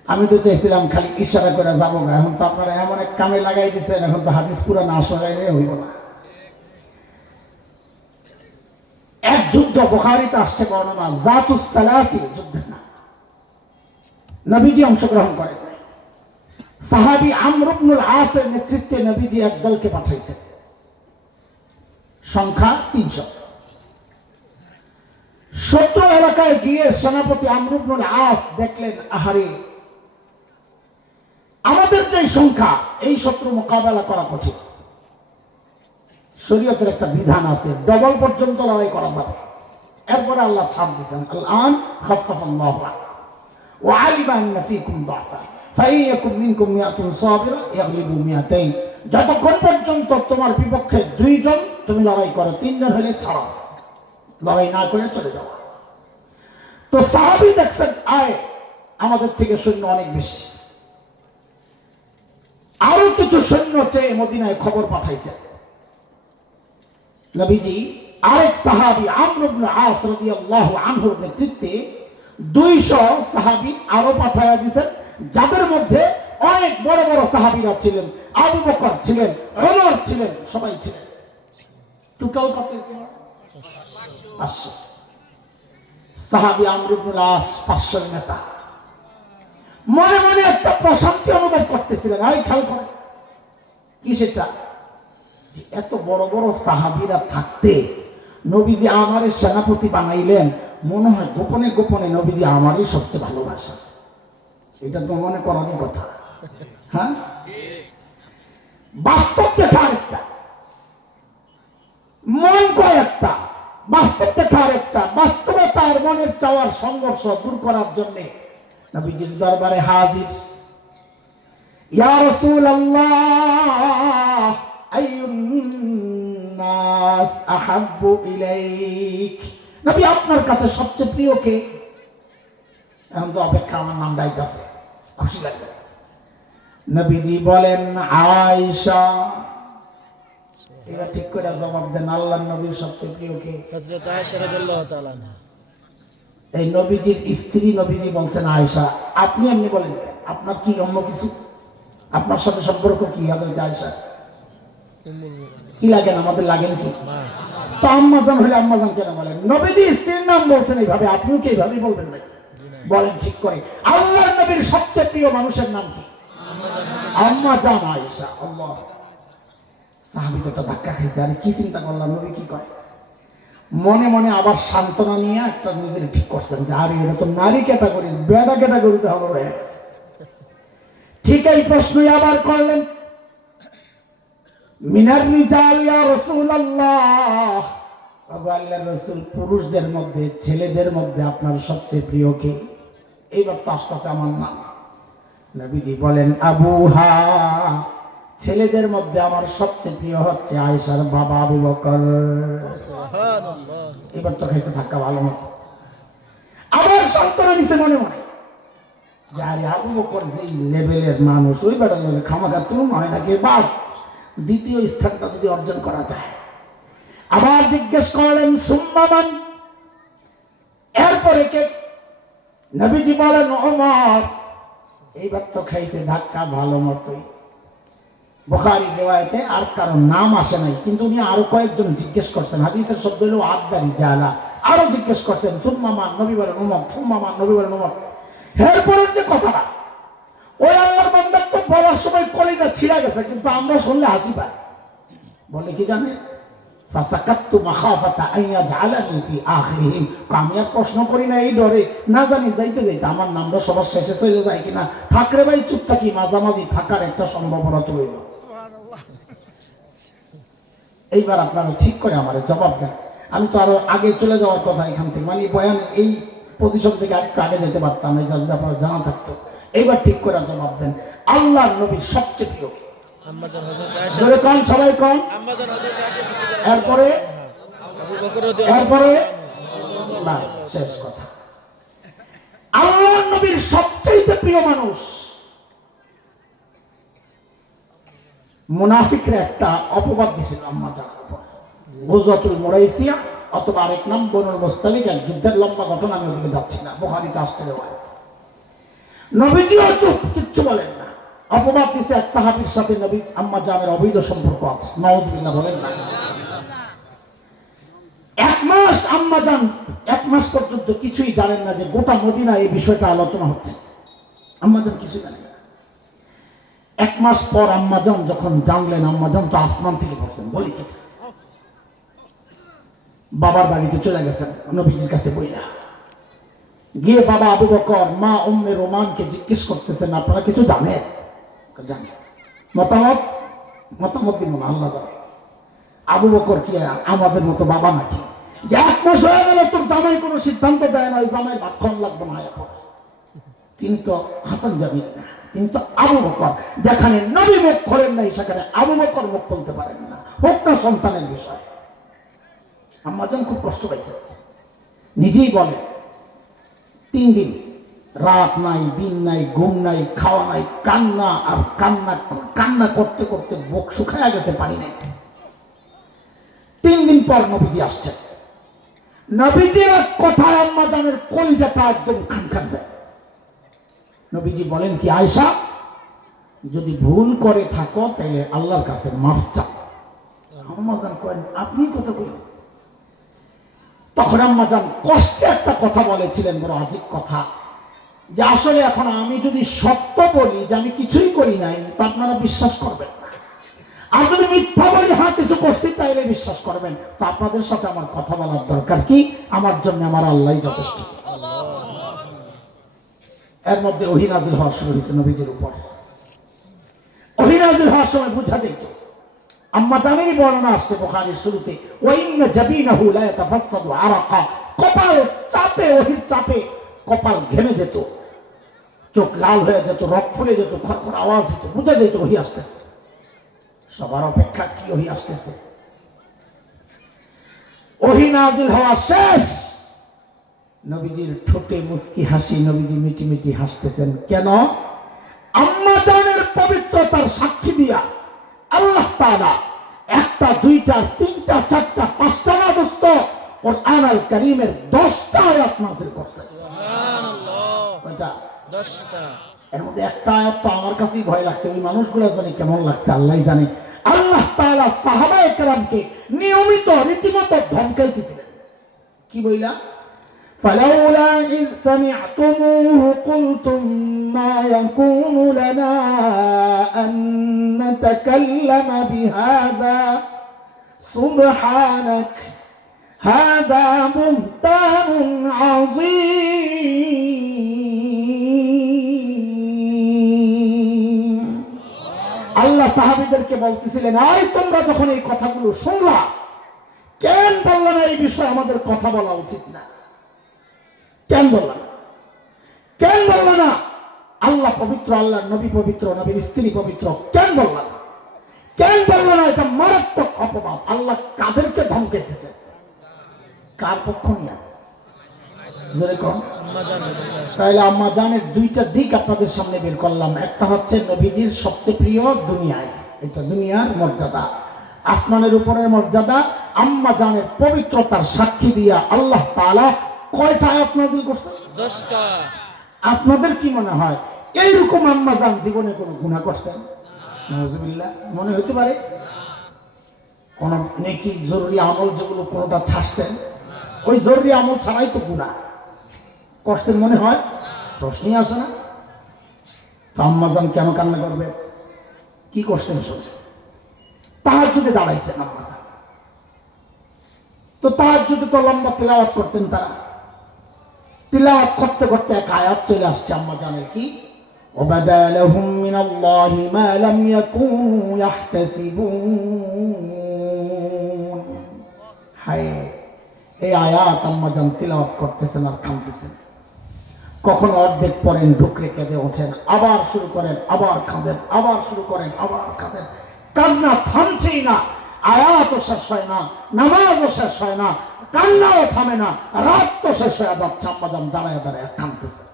আমি তো চাইছিলাম খালি ইশারা করে যাবো না, এখন তো আপনারা এমন এক কামে লাগাই দিচ্ছেন, এখন তো হাদিস পুরা না শোনাইলে হইব না। এক যুদ্ধ বুখারীতে আসছে বর্ণনা, জাতুস সালাসিল যুদ্ধের নাম। নবীজি অংশগ্রহণ করেন। সাহাবী আমর ইবনুল আসের নেতৃত্বে নবীজি এক দলকে পাঠাইছেন, সংখ্যা ৩০০। শত্রু এলাকায় গিয়ে সেনাপতি আমর ইবনুল আস দেখলেন, আহারে আমাদের যে সংখ্যা, এই শত্রু মোকাবেলা করা কঠিন। শরীয়তের একটা বিধান আছে, ডবল পর্যন্ত লড়াই করা যাবে। এরপরে আল্লাহ ছাড় দিয়েছেন, আল-আন খাফফাল্লাহু ওয়া আলিমা আন্না ফীকুম দাফা ফাইয়াকুম মিনকুম মিয়াতুন সাবিরা ইয়াগলিবু মিয়াতাইন। যতক্ষণ পর্যন্ত তোমার বিপক্ষে 2 জন তুমি লড়াই করো, 3 জন হলে ছাড়ো, লড়াই না করে চলে যাও। তো সাহাবী দেখছেন আয় আমাদের থেকে সৈন্য অনেক বেশি, আরো কিছু সৈন্য চেয়ে মদিনায় খবর পাঠাইছে। নবীজি আরেক সাহাবী আমর ইবনে আস রাদিয়াল্লাহু আনহুর নেতৃত্বে 200 সাহাবী আরো পাঠায়া দিয়েছেন, যাদের মধ্যে অনেক বড় বড় সাহাবীরা ছিলেন। আবু বকর ছিলেন, ওমর ছিলেন, সবাই ছিলেন। টোটাল কত? 500 সাহাবী। আমর ইবনে আস 500 নেতা। মনে মনে একটা প্রশান্তি অনুভব করতেছিলেন। এই খেয়াল করেন কি সেটা, এত বড় বড় সাহাবীরা থাকতে নবীজি আমারে সেনাপতি বানাইলেন, মনে হয় গোপনে গোপনে নবীজি আমারই সবচেয়ে ভালোবাসা। এটা তো মনে করারই কথা। হ্যাঁ, বাস্তব দেখা একটা, মন কয় একটা, বাস্তব দেখা একটা। বাস্তবতা আর মনের চাওয়ার সংঘর্ষ দূর করার জন্য নবীজির দরবারে হাজির। ইয়া রাসূলুল্লাহ আইয়ুন নাস আহাব্বু ইলাইক। নবী আপনার কাছে সবচেয়ে প্রিয় কে? এখন তো অপেক্ষা, আমার নাম ডাইতাছে, খুশি লাগবে। নবীজি বলেন আয়েশা। এবার ঠিক করে জবাব দেন, আল্লাহর নবীর সবচেয়ে প্রিয় কে? হযরত আয়েশা রাদিয়াল্লাহু তাআলা। এই নবীজির স্ত্রী, নবীজি বলছেন আয়েশা। আপনি এমনি বলেন, আপনার কি অন্য কিছু, আপনার সাথে সম্পর্ক কি? হযরত আয়েশা কি লাগেন? আমাদের লাগেন কি? তো আম্মাজান হলে আম্মাজান কেন বলেন? নবীজি স্ত্রীর নাম বলছেন এইভাবে, আপনিও কি এইভাবেই বলবেন নাকি? বলেন ঠিক করে। আল্লাহর নবীর সবচেয়ে প্রিয় মানুষের নাম কি? আম্মাজান আয়েশা। আল্লাহ, সাহাবী তো ধাক্কা খাইছে। আর কি চিন্তা করলাম, নবী কি কয়? মনে মনে আবার সান্ত্বনা নিয়ে একটা নিজের ঠিক করছেন যে আরে এটা তো নারী ক্যাটাগরি, বেড়া ক্যাটাগরিতে হবে। ঠিক এই প্রশ্নই আবার করলেন। মিনার রিজাল ইয়া রাসূলুল্লাহ, আল্লাহর রাসূল পুরুষদের মধ্যে ছেলেদের মধ্যে আপনার সবচেয়ে প্রিয় কে? এইবার তো আসতেছে আমার নাম। নবীজি বলেন আবুহা, ছেলেদের মধ্যে আমার সবচেয়ে প্রিয় হচ্ছে আয়েশার বাবা আবু বকর। সুবহানাল্লাহ। এবার তো খাইতে থাকা ভালো মতো। আবার সন্তান নিচে মনে মনে যে আরে আবু বকর যেই লেভেলের মানুষ, ওই বেটা খামাখা তুলনা হয় নাকি? বাদ দ্বিতীয় স্থানটা যদি অর্জন করা যায়। আবার জিজ্ঞেস করলেন সুম্মান, এরপরে কে? নবীজি বলেন ওমর। এইবার তো খাইছে ধাক্কা ভালো মতোই। বুখারী রিওয়ায়াতে আর কারো নাম আসে নাই, কিন্তু উনি আরো কয়েকজন জিজ্ঞেস করছেন। হাদিসের শব্দ হলো আদদারি জালা। আরো জিজ্ঞেস করছেন সুম্মান, নবী বলেন ওমর, সুম্মান, নবী বলেন ওমর। এরপরের যে কথাটা, ওই আল্লাহর বান্দা তো বলার সময় কলিজা ছিঁড়া গেছে, কিন্তু আমরা শুনলে হাসি পাই। বলে কি জানে? ফাসাকাততু মাখাফাতা আইয়া জালানি ফি আখিরিহিম। আমি আর প্রশ্ন করি না এই ডরে, না জানি যাইতে যাইতে আমার নামটা সবার শেষে চলে যায় কিনা। থাকরে ভাই চুপ থাকি, মাঝামাঝি থাকার একটা সম্ভাবনা তো রইল। এইবার আপনারা ঠিক করে আমারে জবাব দেন। আমি তো আরো আগে চলে যাওয়ার কথা এখান থেকে, মানে বয়ান এই প্রতিশোধ থেকে আরেকটু আগে যেতে পারতাম, এই যদি আপনার জানা থাকতো। এইবার ঠিক করে জবাব দেন, আল্লাহর নবীর সবচেয়ে প্রিয় সবাই কম। এরপরে এরপরে বাস শেষ কথা। আল্লাহর নবীর সবচেয়ে প্রিয় মানুষ। মুনাফিকরা একটা অপবাদ দিছিল আম্মা জানের উপর, গুজরাতুল মুরাইসিয়া অথবা আরেক নাম বনুল মুস্তালিক, এক যুদ্ধের লম্বা ঘটনা, আমি ওদিকে যাচ্ছি না, বুখারীতে আসছে রিওয়ায়াত। নবীজিও চুপ, কিচ্ছু বলেন না। অপবাদ দিছে এক সাহাবীর সাথে নবী আম্মা জানের অবৈধ সম্পর্ক আছে, নাউযুবিল্লাহ বলেন না। এক মাস আম্মা জান, এক মাস পর্যন্ত কিছুই জানেন না যে গোটা মদিনা এই বিষয়টা আলোচনা হচ্ছে। আম্মা জান কিছুই জানেন না। এক মাস পর আম্মা জান যখন জানলেন, আম্মা জান তো আসমান থেকে পড়ছেন, বলি কি বাবার বাড়িতে চলে গেছেন নবীজির কাছে বইলা। গিয়ে বাবা আবু বকর মা উম্মে রোমানকে জিজ্ঞেস করতেছেন, আপনারা কিছু জানেন? জানেন। মতামত মতামত দিব না, আল্লাহ জানে। আবু বকর কি আমাদের মতো বাবা নাকি, যে এক মাস হয়ে গেল তোর জামাই কোনো সিদ্ধান্ত দেয় না, ওই জামাই ভাত খাওয়ান লাগবে না এখন? তিনি তো হাসান জামিল না, তিনি তো আবু বকর। যেখানে নবী মুখ খোলেন নাই, সেখানে আবু বকর মুখ খুলতে পারেন না, হোক না সন্তানের বিষয়। আম্মা জান খুব কষ্ট পাইছে, নিজেই বলে 3 দিন রাত নাই, দিন নাই, ঘুম নাই, খাওয়া নাই, কান্না আর কান্না, কান্না করতে করতে বুক শুকায়া গেছে, পানি নাই। 3 দিন পর নবীজি আসছেন। নবীজির কথায় আম্মা জানের কলিজাটা একদম খান খান হয়ে গেছে। নবীজি বলেন কি, আয়েশা যদি ভুল করে থাকো তাহলে আল্লাহর কাছে মাফ চাও। আম্মা জান করেন আপনি কথা বলেন। তখন আম্মা জান কষ্টে একটা কথা বলেছিলেন, বড় আজীব কথা, যে আসলে এখন আমি যদি সত্য বলি যে আমি কিছুই করি নাই, তা আপনারা বিশ্বাস করবেন না। আর যদি মিথ্যা বলি হ্যাঁ কিছু করছি, তাইলে বিশ্বাস করবেন। তো আপনাদের সাথে আমার কথা বলার দরকার কি? আমার জন্য আমার আল্লাহই যথেষ্ট। এর মধ্যে ওহী নাযিল হওয়া শুরু হয়েছে নবীজির উপর। ওহী নাযিল হওয়ার সময় বুঝা যেত। আম্মা জানেরই বর্ণনা আসছে বুখারীর শুরুতে, ওয়া ইন্না জাবিনাহু লা ইয়াতাফাসসাদু আরাকা, কপাল চাপে, ওহীর চাপে কপাল ঘেমে যেত, চোখ লাল হয়ে যেত, রক্ত ফুলে যেত, খরখর আওয়াজ হতো, বুঝা যেত ওহী আসতেছে। সবার অপেক্ষা কি ওহী আসতেছে। ওহী নাযিল হওয়া শেষ, নবীজির ঠোঁটে মুস্কি হাসি, নবীজি মিটি মিটি হাসতেছেন। কেন? আম্মা জানের পবিত্রতার সাক্ষী দিয়া আল্লাহ তাআলা 1টা 2টা 3টা 4টা 5টা না দোস্ত, কুরআন আল কারীমের 10টা আয়াত নাযিল করছেন। সুবহানাল্লাহ। কয়টা? 10টা। এর মধ্যে একটা আয়াত তো আমার কাছেই ভয় লাগছে, ওই মানুষগুলো জানি কেমন লাগছে আল্লাহই জানে। আল্লাহ তাআলা সাহাবায়ে কেরামকে নিয়মিত রীতিমতো ধমকাইতেছিলেন। কি বইলা? فلولا إذ سمعتموه قلتم ما يكون لنا أن نتكلم بهذا سبحانك هذا بهتان عظيم আল্লাহ সাহাবীদেরকে বলতেছিলেন, আয় তোমরা যখন এই কথাগুলো শুনলা, কেন বললা না এই বিষয়ে আমাদের কথা বলা উচিত না? কেন বললা না? কেন বললা না আল্লাহ পবিত্র, আল্লাহ নবী পবিত্র, নবীর স্ত্রী পবিত্র? কেন বললা না? কেন বললা না এটা মারাত্মক অপবাদ? আল্লাহ কাদেরকে ধমকাইতেছে? কার পক্ষ নিয়ে? তাহলে আম্মা জানের দুইটা দিক আপনাদের সামনে বের করলাম। একটা হচ্ছে নবীজির সবচেয়ে প্রিয় দুনিয়ায়, এটা দুনিয়ার মর্যাদা, আসমানের উপরের মর্যাদা। আম্মা জানের পবিত্রতার সাক্ষী দিয়া আল্লাহ তাআলা কয়টা আয়াত নাযিল করছেন? 10টা। আপনাদের কি মনে হয় এইরকম আম্মা জান জীবনে কোনো গুনাহ করছেন? নাউযুবিল্লাহ। মনে হতে পারে কোন নেকি জরুরি আমল যেগুলো কোনটা ছাড়ছেন, ওই জরুরি আমল ছাড়াই তো গুনাহ করছেন মনে হয়? প্রশ্নই আসে না। তো আম্মাজান কেন কান্না করবে? কি করছেন শুনে? তাহাজ্জুদে দাঁড়াইছেন আম্মাজান, তো তাহাজ্জুদে তো লম্বা তিলাওয়াত করতেন তারা। তিলাওয়াত করতে করতে এক আয়াত চলে আসছে আম্মাজানের, কি ওয়াবাদা লাহুম মিনাল্লাহি মা লাম ইয়াকুনু ইয়াহতাসিবুন। হায়, এই আয়াত আম্মাজান তিলাওয়াত করতেছেন আর কাঁদতেছেন। কখন অর্ধেক পড়েন, ঢুকরে কেঁদে ওঠেন, আবার শুরু করেন, আবার কাঁদেন, আবার শুরু করেন, আবার কাঁদেন। কান্না থামছেই না, আয়াতও শেষ হয় না, নামাজও শেষ হয় না, কান্নাও থামে না, রাত তো শেষ হয়ে যাচ্ছে। আম্মাজান দাঁড়ায় দাঁড়ায় কাঁদতেছে।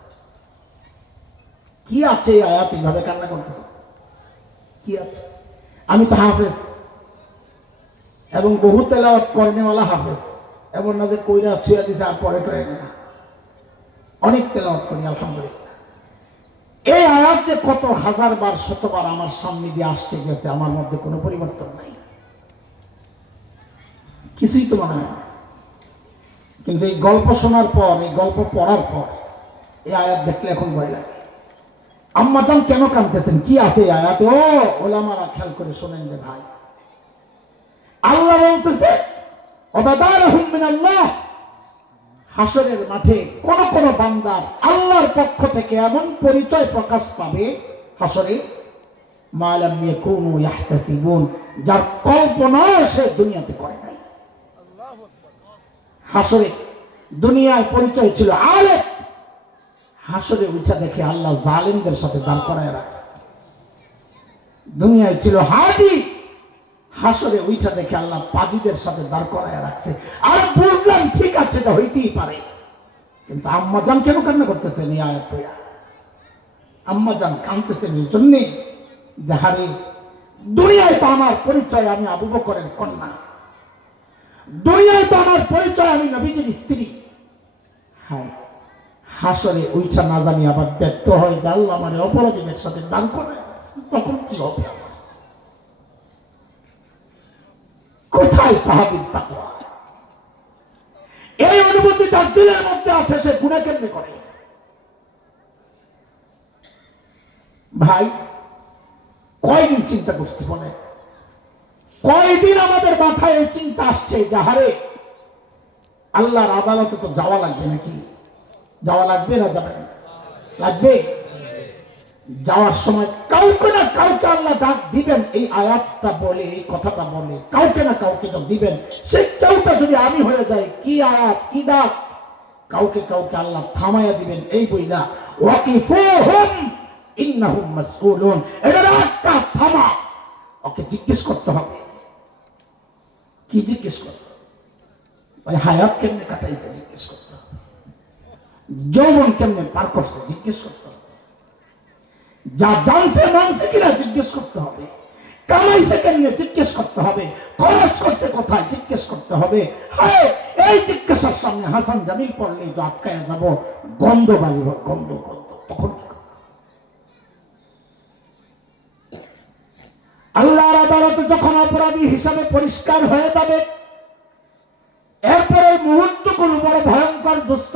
কি আছে এই আয়াত এইভাবে কান্না করতেছে? কি আছে? আমি তো হাফেজ এবং বহু তেলাওয়াত করেনেওয়ালা হাফেজ, এমন না যে কইরা ছুঁয়া দিছে আর পরে টরে না, অনেক তেলাওয়াত করি আলহামদুলিল্লাহ। এই আয়াত যে কত হাজার বার শতবার আমার সামনে দিয়ে আসছে গেছে, আমার মধ্যে কোনো পরিবর্তন নাই, কিছুই তো মনে হয় না। কিন্তু এই গল্প শোনার পর, এই গল্প পড়ার পর এই আয়াত দেখলে এখন ভয় লাগে। আম্মাজান কেন কাঁদতেছেন? কি আছে এই আয়াতে? ও ওলামারা খেয়াল করে শোনেন রে ভাই। আল্লাহ বলতেছে ওয়াবাদালাহুম মিনাল্লাহ, হাসরের মাঠে কোন কোন বান্দার আল্লাহর পক্ষ থেকে এমন পরিচয় প্রকাশ পাবে হাসরে, মা লাম ইয়াকুনু ইয়াহতাসিবুন, যার কল্পনা সে দুনিয়াতে করে নাই। হাসরে দুনিয়ায় পরিচয় ছিল আলেম, হাসরে উঠা দেখে আল্লাহ জালিমদের সাথে দাঁড় করায় রাখছে। দুনিয়ায় ছিল হাজি, হাসরে উঠা দেখে আল্লাহ পাজিদের সাথে দাঁড় করায় রাখছে। আর বুঝলাম ঠিক আছে, এটা হইতেই পারে, কিন্তু আম্মাজান কেন কান্না করতেছেন এই আয়াত পড়া? আম্মাজান কাঁদতেছেন এই জন্যে, যাহারে দুনিয়ায় তো আমার পরিচয় আমি আবু বকরের কন্যা, দুনিয়ায় তো আমার পরিচয় আমি নবীজির স্ত্রী। হ্যাঁ, হাসরে উঠা না জানি আবার ব্যর্থ হয় যে আল্লাহ আমার অপরাধীদের সাথে দান করে, তখন কি হবে? কোথায় সাহাবীর তাকওয়া? এই অনুভূতি যার দিলের মধ্যে আছে, সে গুনাহ কেমনে করে? ভাই, কয়দিন চিন্তা করছি বলে, কয়দিন আমাদের মাথায় এই চিন্তা আসছে, যাহারে আল্লাহর আদালতে তো যাওয়া লাগবে, নাকি যাওয়া লাগবে না? যাবে না? লাগবে। যাওয়ার সময় কাউকে না কাউকে আল্লাহ ডাক দিবেন, এই আয়াতটা বলে, এই কথাটা বলে কাউকে না কাউকে তো দিবেন। সে কাউটা যদি আমি হয়ে যাই, কি আয়াত, কি ডাক, কাউকে কাউকে আল্লাহ থামাইয়া দিবেন। এই বইলা ওয়াকিফুহুম ইন্নাহুম মাসউলুন, এটা একটা থামা, ওকে জিজ্ঞেস করতে হবে। কি জিজ্ঞেস করতে? ওই হায়াত কেমনে কাটাইছে জিজ্ঞেস করতে হবে, যৌবন কেমনে পার করছে জিজ্ঞেস করতে হবে, যা জানছে মানছে কিনা জিজ্ঞেস করতে হবে, কামাইছে কেমনে জিজ্ঞেস করতে হবে, খরচ করছে কোথায় জিজ্ঞেস করতে হবে। হ্যাঁ, এই জিজ্ঞাসার সামনে হাসান জামিল পড়লেই তো আটকায় যাব, গন্ধ বাড়িব, গন্ধ গন্ধ। তখন আল্লাহর আদালতে যখন অপরাধী হিসাবে পরিষ্কার হয়ে যাবে, এরপরে মুহূর্তগুলো বড় ভয়ঙ্কর দুস্থ।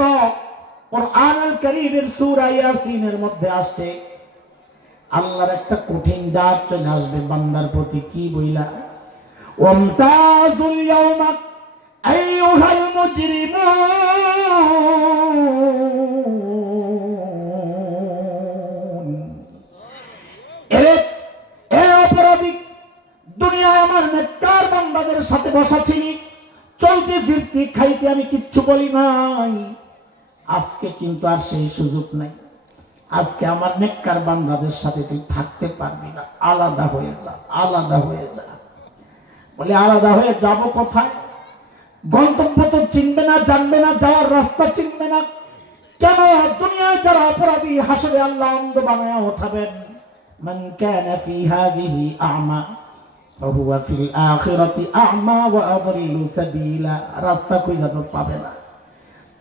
কুরআনুল কারীমের সূরা ইয়াসিনের মধ্যে আসছে, আল্লাহর একটা কঠিন ডাক চলে আসবে বান্দার প্রতি। কি বইলা? ওয়ামতাজুল ইয়াওমা আইয়ুহাল মুজরিমুন, এ দুনিয়ায় আমার নেককার বান্দাদের সাথে বসা ছিলি, চলতে ফিরতে খাইতে আমি কিচ্ছু বলি নাই। আজকে কিন্তু আর সেই সুযোগ নাই। আজকে আমার নেককার বান্দাদের সাথে তুই থাকতে পারবি না, আলাদা হয়ে যা, আলাদা হয়ে যা। বলে আলাদা হয়ে যাব কোথায়? গন্তব্য তো চিনবে না, জানবে না, যাওয়ার রাস্তা চিনবে না। কেন? দুনিয়ায় যারা অপরাধী, হাসরে আল্লাহ অন্ধ বানায়া ওঠাবেন। মান কানা ফি হাযিহি আ'মা ফাহুয়া ফিল আখিরাতি আ'মা ওয়া আদাল্লু সাবিলা। রাস্তা খুঁজে তো পাবে না।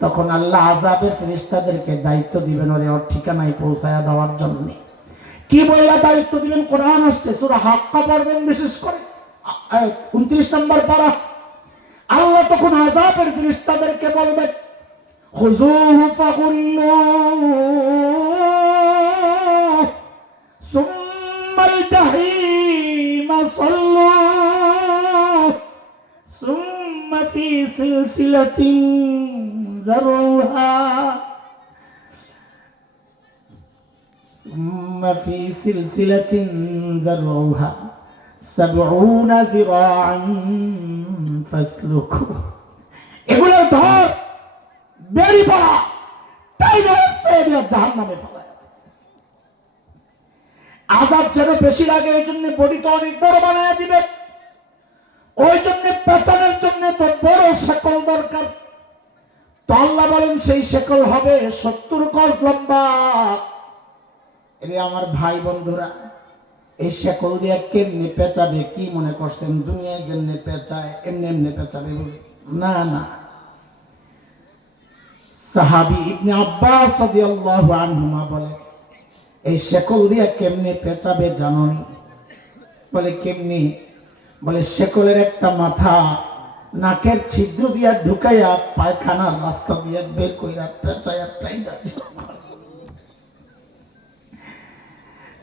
তখন আল্লাহ আযাবের ফেরেশতাদেরকে দায়িত্ব দিবেন ওরে ওর ঠিকানায় পৌঁছায়া দেওয়ার জন্য। কি বইলা দায়িত্ব দিবেন? কোরআন আসছে, সূরা হাক্কা পড়বেন বিশেষ করে 29 নম্বর পারা। আল্লাহ তখন আযাবের ফেরেশতাদেরকে বলবেন, খুযূহু ফাগুল্লুহু সুম্মাল জাহিমা সাল্লুহু সুম্মা ফি সিলসিলাতিন যারউহা সুম্মা ফি সিলসিলাতিন যারউহা 70 যিরাআন ফাসলুকু। এগুলো ধর, বেরি পড়া, তাই জাহান্নামে ফেলায়। আযাব যেন বেশি লাগে, এই জন্য বডি তো অনেক বড় বানায় দিবে। ওই জন্য পেছনের জন্য তো বড় শেকল দরকার। তো আল্লাহ বলেন সেই শেকল হবে 70 গজ লম্বা। এরে আমার ভাই বন্ধুরা, এই শেকল দিয়ে কেমনে পেঁচাবে? কি মনে করছেন দুনিয়ায় যেমনে পেঁচায় এমনি এমনি পেঁচাবে? না না। সাহাবী ইবনে আব্বাস রাদিয়াল্লাহু আনহুমা বলে, এই শেকল দিয়ে কেমনে পেঁচাবে জানোনি? বলে কেমনি? বলে শেকলের একটা মাথা নাকের ছিদ্র দিয়া ঢুকাইয়া পায়খানার রাস্তা দিয়ে বের কইরা পেঁচাইয়া টাইটা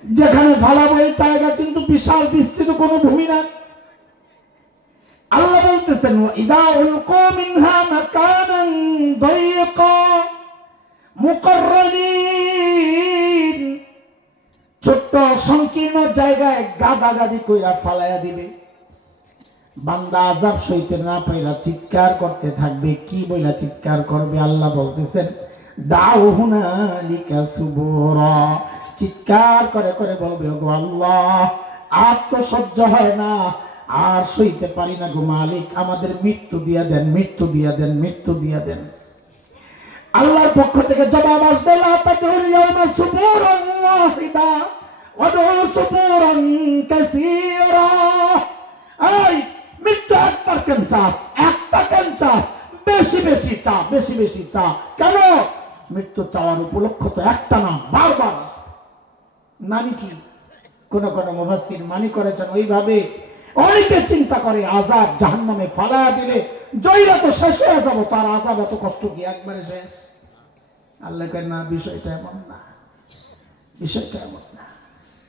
যেখানে ফালাবো এই জায়গা কিন্তু বিশাল বিস্তৃত কোনো ভূমি না। আল্লাহ বলতেছেন, ইদা উলকু মিনহা মাকানান দায়িকা মুকাররানিন, ছোট্ট সংকীর্ণ জায়গায় গাদাগাদি কইরা ফালাইয়া দিবে। বান্দা আযাব সইতে না পাইরা চিৎকার করতে থাকবে। কি বইলা চিৎকার করবে? আল্লাহ বলতেছেন, দাউ হুনালিকা সুবুরা, চিৎকার করে করে বলবে, ওগো আল্লাহ, আর তো সহ্য হয় না, আর সইতে পারি না গো মালিক, আমাদের মৃত্যু দিয়া দেন, মৃত্যু দিয়া দেন, মৃত্যু দিয়া দেন। আল্লাহর পক্ষ থেকে জবাব আসবে, লা তাদউল ইয়াওমা সুবুরান ওয়াহিদা ওয়াদউ সুবুরান কাসীরা। এই মৃত্যু একবার কেন চাস? একটা কেন চাস? বেশি বেশি চা, বেশি বেশি চা। কেন? মৃত্যু চাওয়ার উপলক্ষ তো একটা না, বারবার। মানে কি? কোন কোন মুফাসসির মানি করেছেন ওইভাবে। অনেকে চিন্তা করে আযাব জাহান্নামে ফালা দিলে জয়রা তো শেষ হয়ে যাব, তার আযাব এত কষ্ট কি একবারে শেষ? আল্লাহ কয় না, বিষয়টা এমন না, বিষয়টা এমন না।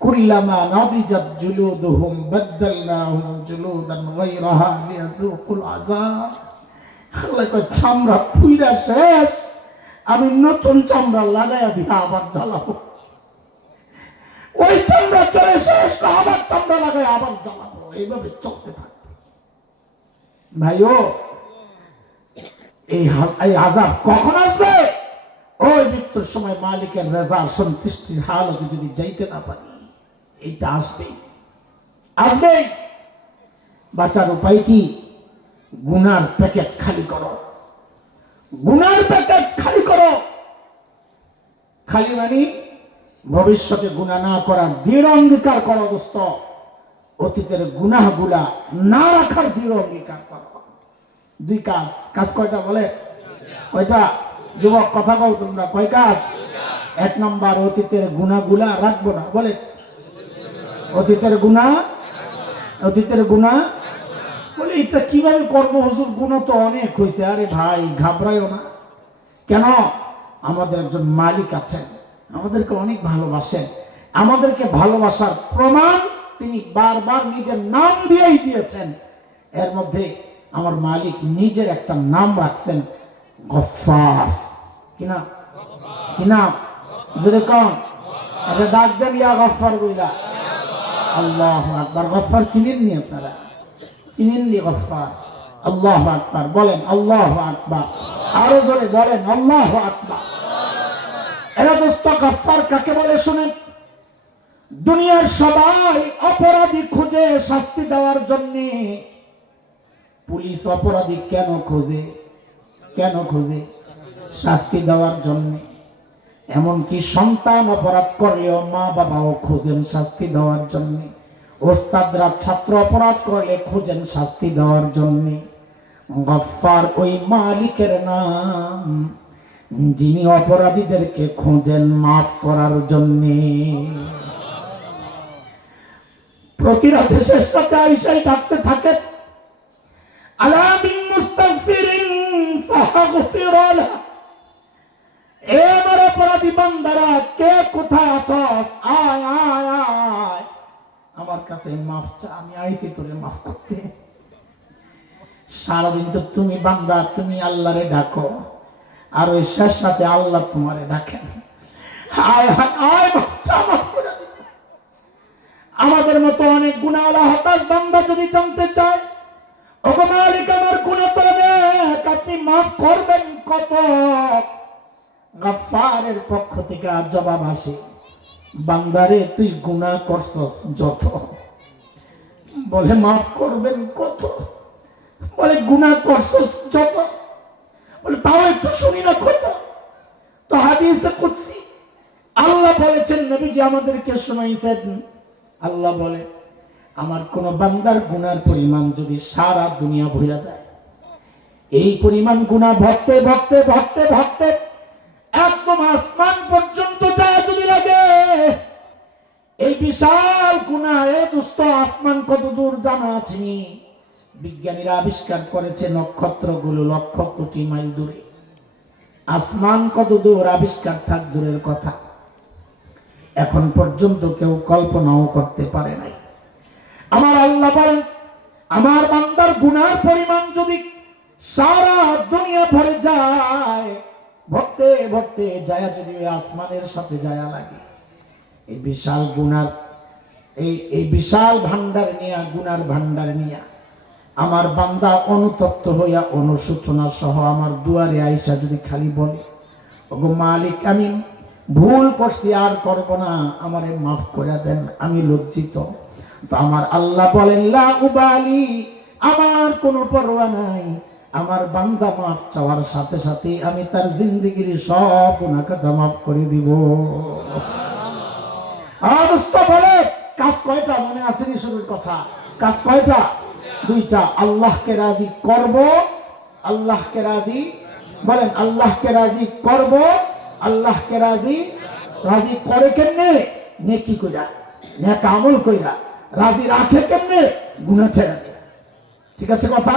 কুল্লামা নাদিজাত জুলুদুহুম বাদদালনাহুম জুলুদান গায়রাহা লিয়াযুকুল আযাব। আল্লাহ কয় চামড়া পুইরা শেষ, আমি নতুন চামড়া লাগাইয়া দিয়া আবার জ্বালাবো। ওই চামড়া চলে শেষ, আবার চামড়া লাগাই আবার জ্বালাবো। এইভাবে চলতে থাকবে। ভাইও, এই আযাব কখন আসবে? ওই মৃত্যুর সময় মালিকের রেজা সন্তুষ্টির হালতে যদি যাইতে না পারি, এইটা আসবেই, আসবেই। বাঁচার উপায় কি? গুনার প্যাকেট খালি করো, গুনার প্যাকেট খালি করো। খালি মানে ভবিষ্যতে গুনাহ না করার দৃঢ় অঙ্গীকার করো দোস্ত। অতীতের গুনাহগুলা না রাখার দৃঢ় অঙ্গীকার করো। দুই কাজ। কাজ কয়টা বলে? কয়টা? যুবক কথা বল তোমরা, কয় কাজ? এক নম্বর, অতীতের গুনাহগুলা রাখবো না। বলে অতীতের গুনাহ, অতীতের গুনাহ। বলে এটা কিভাবে করবো হুজুর? গুনাহ তো অনেক হয়েছে। আরে ভাই ঘাবড়াইও না। কেন? আমাদের একজন মালিক আছেন, আমাদেরকে অনেক ভালোবাসেন। আমাদেরকে ভালোবাসার প্রমাণ তিনি বারবার নিজের নাম দিয়েই দিয়েছেন। এর মধ্যে আমার মালিক নিজের একটা নাম রাখছেন, গফফার। কি নাম? কি নাম? যেরকম একটা ডাক দেন, ইয়া গফফার বইলা। আল্লাহু আকবার। গফফার চিনেননি আপনারা? চিনেননি গফফার? আল্লাহু আকবার বলেন, আল্লাহু আকবার। আরো জোরে বলেন, আল্লাহু আকবার। এরা দোস্ত, গফফার কাকে বলে শুনেন? দুনিয়ার সবাই অপরাধী খুঁজে শাস্তি দেওয়ার জন্য। পুলিশ অপরাধী কেন খোঁজে? কেন খোঁজে? শাস্তি দেওয়ার জন্য। এমনকি সন্তান অপরাধ করলেও মা বাবাও খোঁজেন শাস্তি দেওয়ার জন্য। ওস্তাদরা ছাত্র অপরাধ করলে খোঁজেন শাস্তি দেওয়ার জন্য। গফফার ওই মালিকের নাম যিনি অপরাধীদেরকে খোঁজেন মাফ করার জন্য। প্রতি রাতে শেষটাতে আইসাই ডাকতে থাকে, আলা বিন মুস্তাগফিরিন ফাগফির লাহু। এ আমার অপরাধী বান্দারা, কে কোথায় আছস? আয় আয় আয় আমার কাছে মাফ চা, আমি আইছি তোরে মাফ করতে। সারাদিন তো তুমি বান্দা, তুমি আল্লাহরে ডাকো, আর ওই শেষ সাথে আল্লাহ তোমারে ডাকেন। আয় আয় আয় মাফ চা, মাফ করে দিন। আমাদের মতো অনেক গুনাহওয়ালা হতাশ বান্দা যদি জানতে চায়, ওগো মালিক আমার গুনাহ তো অনেক, আপনি মাফ করবেন কত? গফফারের পক্ষ থেকে জবাব আসে, বান্দারে তুই গুনাহ করছস যত, বলে মাফ করবেন কত? বলে গুনাহ করছস যত, বলে তাও একটু শুনি না কত? তো হাদিসে কুদসি আল্লাহ বলেছেন, নবীজি আমাদেরকে শোনাইছেন, আল্লাহ বলে আমার কোন বান্দার গুনার পরিমাণ যদি সারা দুনিয়া ভরে যায়, এই পরিমাণ গুনাহ ভরতে ভরতে ভরতে ভরতে একদম আসমান পর্যন্ত যায় যদি লাগে, এই বিশাল গুনাহ, এই দুস্থ আসমান কত দূর জানা আছে? বিজ্ঞানীরা আবিষ্কার করেছে নক্ষত্রগুলো লক্ষ কোটি মাইল দূরে। আসমান কত দূর আবিষ্কার থাক দূরের কথা, এখন পর্যন্ত কেউ কল্পনাও করতে পারে নাই। আমার আল্লাহ বলেন, আমার বান্দার গুনার পরিমাণ যদি সারা দুনিয়া ভরে যায়, ভরতে ভরতে যায় যদি আসমানের সাথে যায় লাগে, এই বিশাল গুনার এই বিশাল ভান্ডার নিয়া, গুনার ভান্ডার নিয়া আমার বান্দা অনুতপ্ত হইয়া অনুশোচনা সহ আমার দুয়ারে আইসা যদি খালি বলে, ওগো মালিক আমি ভুল করছি, আর করব না, আমারে মাফ করে দেন, আমি লজ্জিত, তো আমার আল্লাহ বলেন লা উবালি, আমার কোনো পরোয়া নাই, আমার বান্দা মাফ চাওয়ার সাথে সাথে আমি তার জিন্দেগির সব গুনাহ কথা মাফ করে দিব। অবস্থা বলে কাজ কয়টা মনে আছে নি? শুরুর কথা কাজ কয়টা? দুইটা। আল্লাহকে রাজি করব, আল্লাহকে রাজি বলেন, আল্লাহকে রাজি করব, আল্লাহকে রাজি। রাজি করে কেমনে? নেকি কইরা, নেক আমল কইরা। রাজি রাখে কেমনে? গুনাহ ছেড়ে দিয়ে। ঠিক আছে কথা?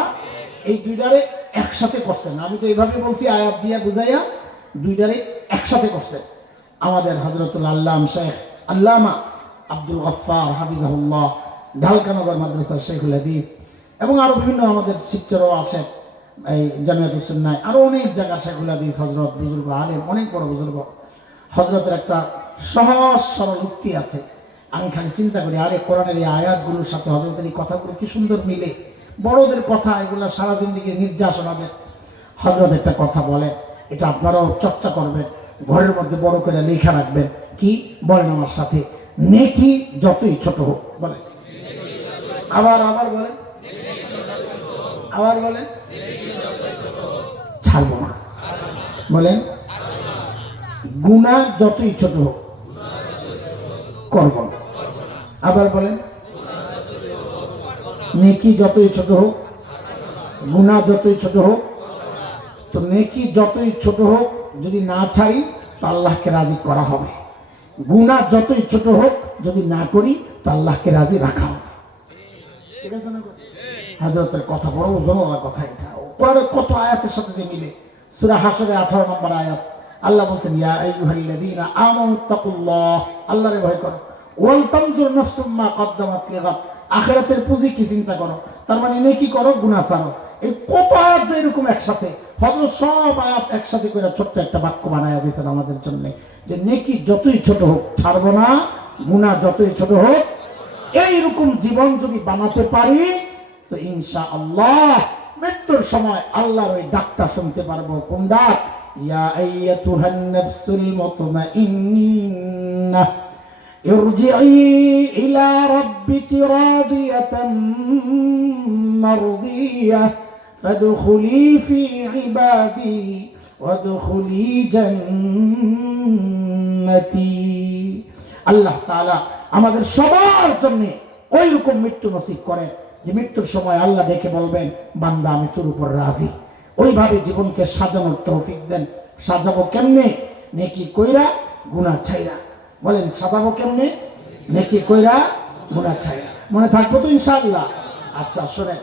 এই দুইটারে একসাথে করছেন, আমি তো এইভাবে বলছি আয়াত দিয়া বুঝাইয়া, দুইটারে একসাথে করছেন আমাদের হযরতুল আল্লাম শেখ আল্লামা আব্দুল গফফার হাফিজাহুল্লাহ, ঢালকানগর মাদ্রাসার শেখুল হাদিস, এবং আরো বিভিন্ন আমাদের শিক্ষকরাও আছেন এই জামিয়াতুস সুন্নাহ, আরো অনেক জায়গার শেখুল হাদিস, হযরত বুজুর্গ আলেম, অনেক বড় বুজুর্গ। হযরতের একটা সহজ সরল উক্তি আছে, আমি খালি চিন্তা করি, আরে কোরআনের এই আয়াতগুলোর সাথে হযরতের এই কথাগুলো কি সুন্দর মিলে। বড়দের কথা এগুলো সারা জিন্দেগি নির্যাসনাদের। হযরত একটা কথা বলে, এটা আপনারাও চর্চা করবেন, ঘরের মধ্যে বড় করে লেখা রাখবেন। কি বলেন আমার সাথে? নেকি যতই ছোট হোক, বলেন আবার আবার বলেন, আবার বলেন, ছাড়বো না। বলেন গুনাহ যতই ছোট হোক করব না। আবার বলেন নেকি যতই ছোট হোক, গুনাহ যতই ছোট হোক। তো নেকি যতই ছোট হোক যদি না ছাড়ি তো আল্লাহকে রাজি করা হবে, গুনাহ যতই ছোট হোক যদি না করি তো আল্লাহকে রাজি রাখা হবে। ঠিক আছে না? হযরতের কথা বড় ওজনওয়ালা কথা, এটা কোরআনের কত আয়াতের সাথে যে মিলে। সূরা হাশরের 18 নম্বর আয়াত, আল্লাহ বলছেন ইয়া আইয়ুহাল্লাযীনা আমানুত্তাকুল্লাহ, আল্লাহরে ভয় করো, ওয়াল তানজুর নাফসুম মা কদ্দামাত লিগাদ, আখিরাতের পুঁজি কি চিন্তা করো। তার মানে নেকি করো, গুনাহ ছাড়ো। এই কত আয়াত এরকম একসাথে, হযরত সব আয়াত একসাথে করে ছোট্ট একটা বাক্য বানায়া দিয়েছেন আমাদের জন্য, যে নেকি যতই ছোট হোক ছাড়বো না, গুনাহ যতই ছোট হোক। এইরকম জীবন যদি বানাতে পারি তো ইনশাআল্লাহ মৃত্যুর সময় আল্লাহর ওই ডাকটা শুনতে পারবো। কোন ডাক? ইয়া আইয়াতুহান নাফসুল মুতমাইন্নাহ ইরজিই ইলা রাব্বিকি রাদিয়াতান মারদিয়াহ ফাদখুলি ফি ইবাদি ওয়াদখুলি জান্নাতি। আল্লাহ তাআলা আমাদের সবার জন্য ওই রকম মৃত্যু নসিব করেন যে মৃত্যুর সময় আল্লাহ ডেকে বলবেন, বান্দা আমি তোর উপর রাজি। ওইভাবে জীবনকে সাজানোর তৌফিক দেন। সাজাবো কেমনে? নেকি কইরা গুনাহ ছাইরা। বলেন সাজাবো কেমনে? নেকি কইরা গুনাহ ছাইরা। মনে থাকবো তো ইনশাআল্লাহ? আচ্ছা শোনেন।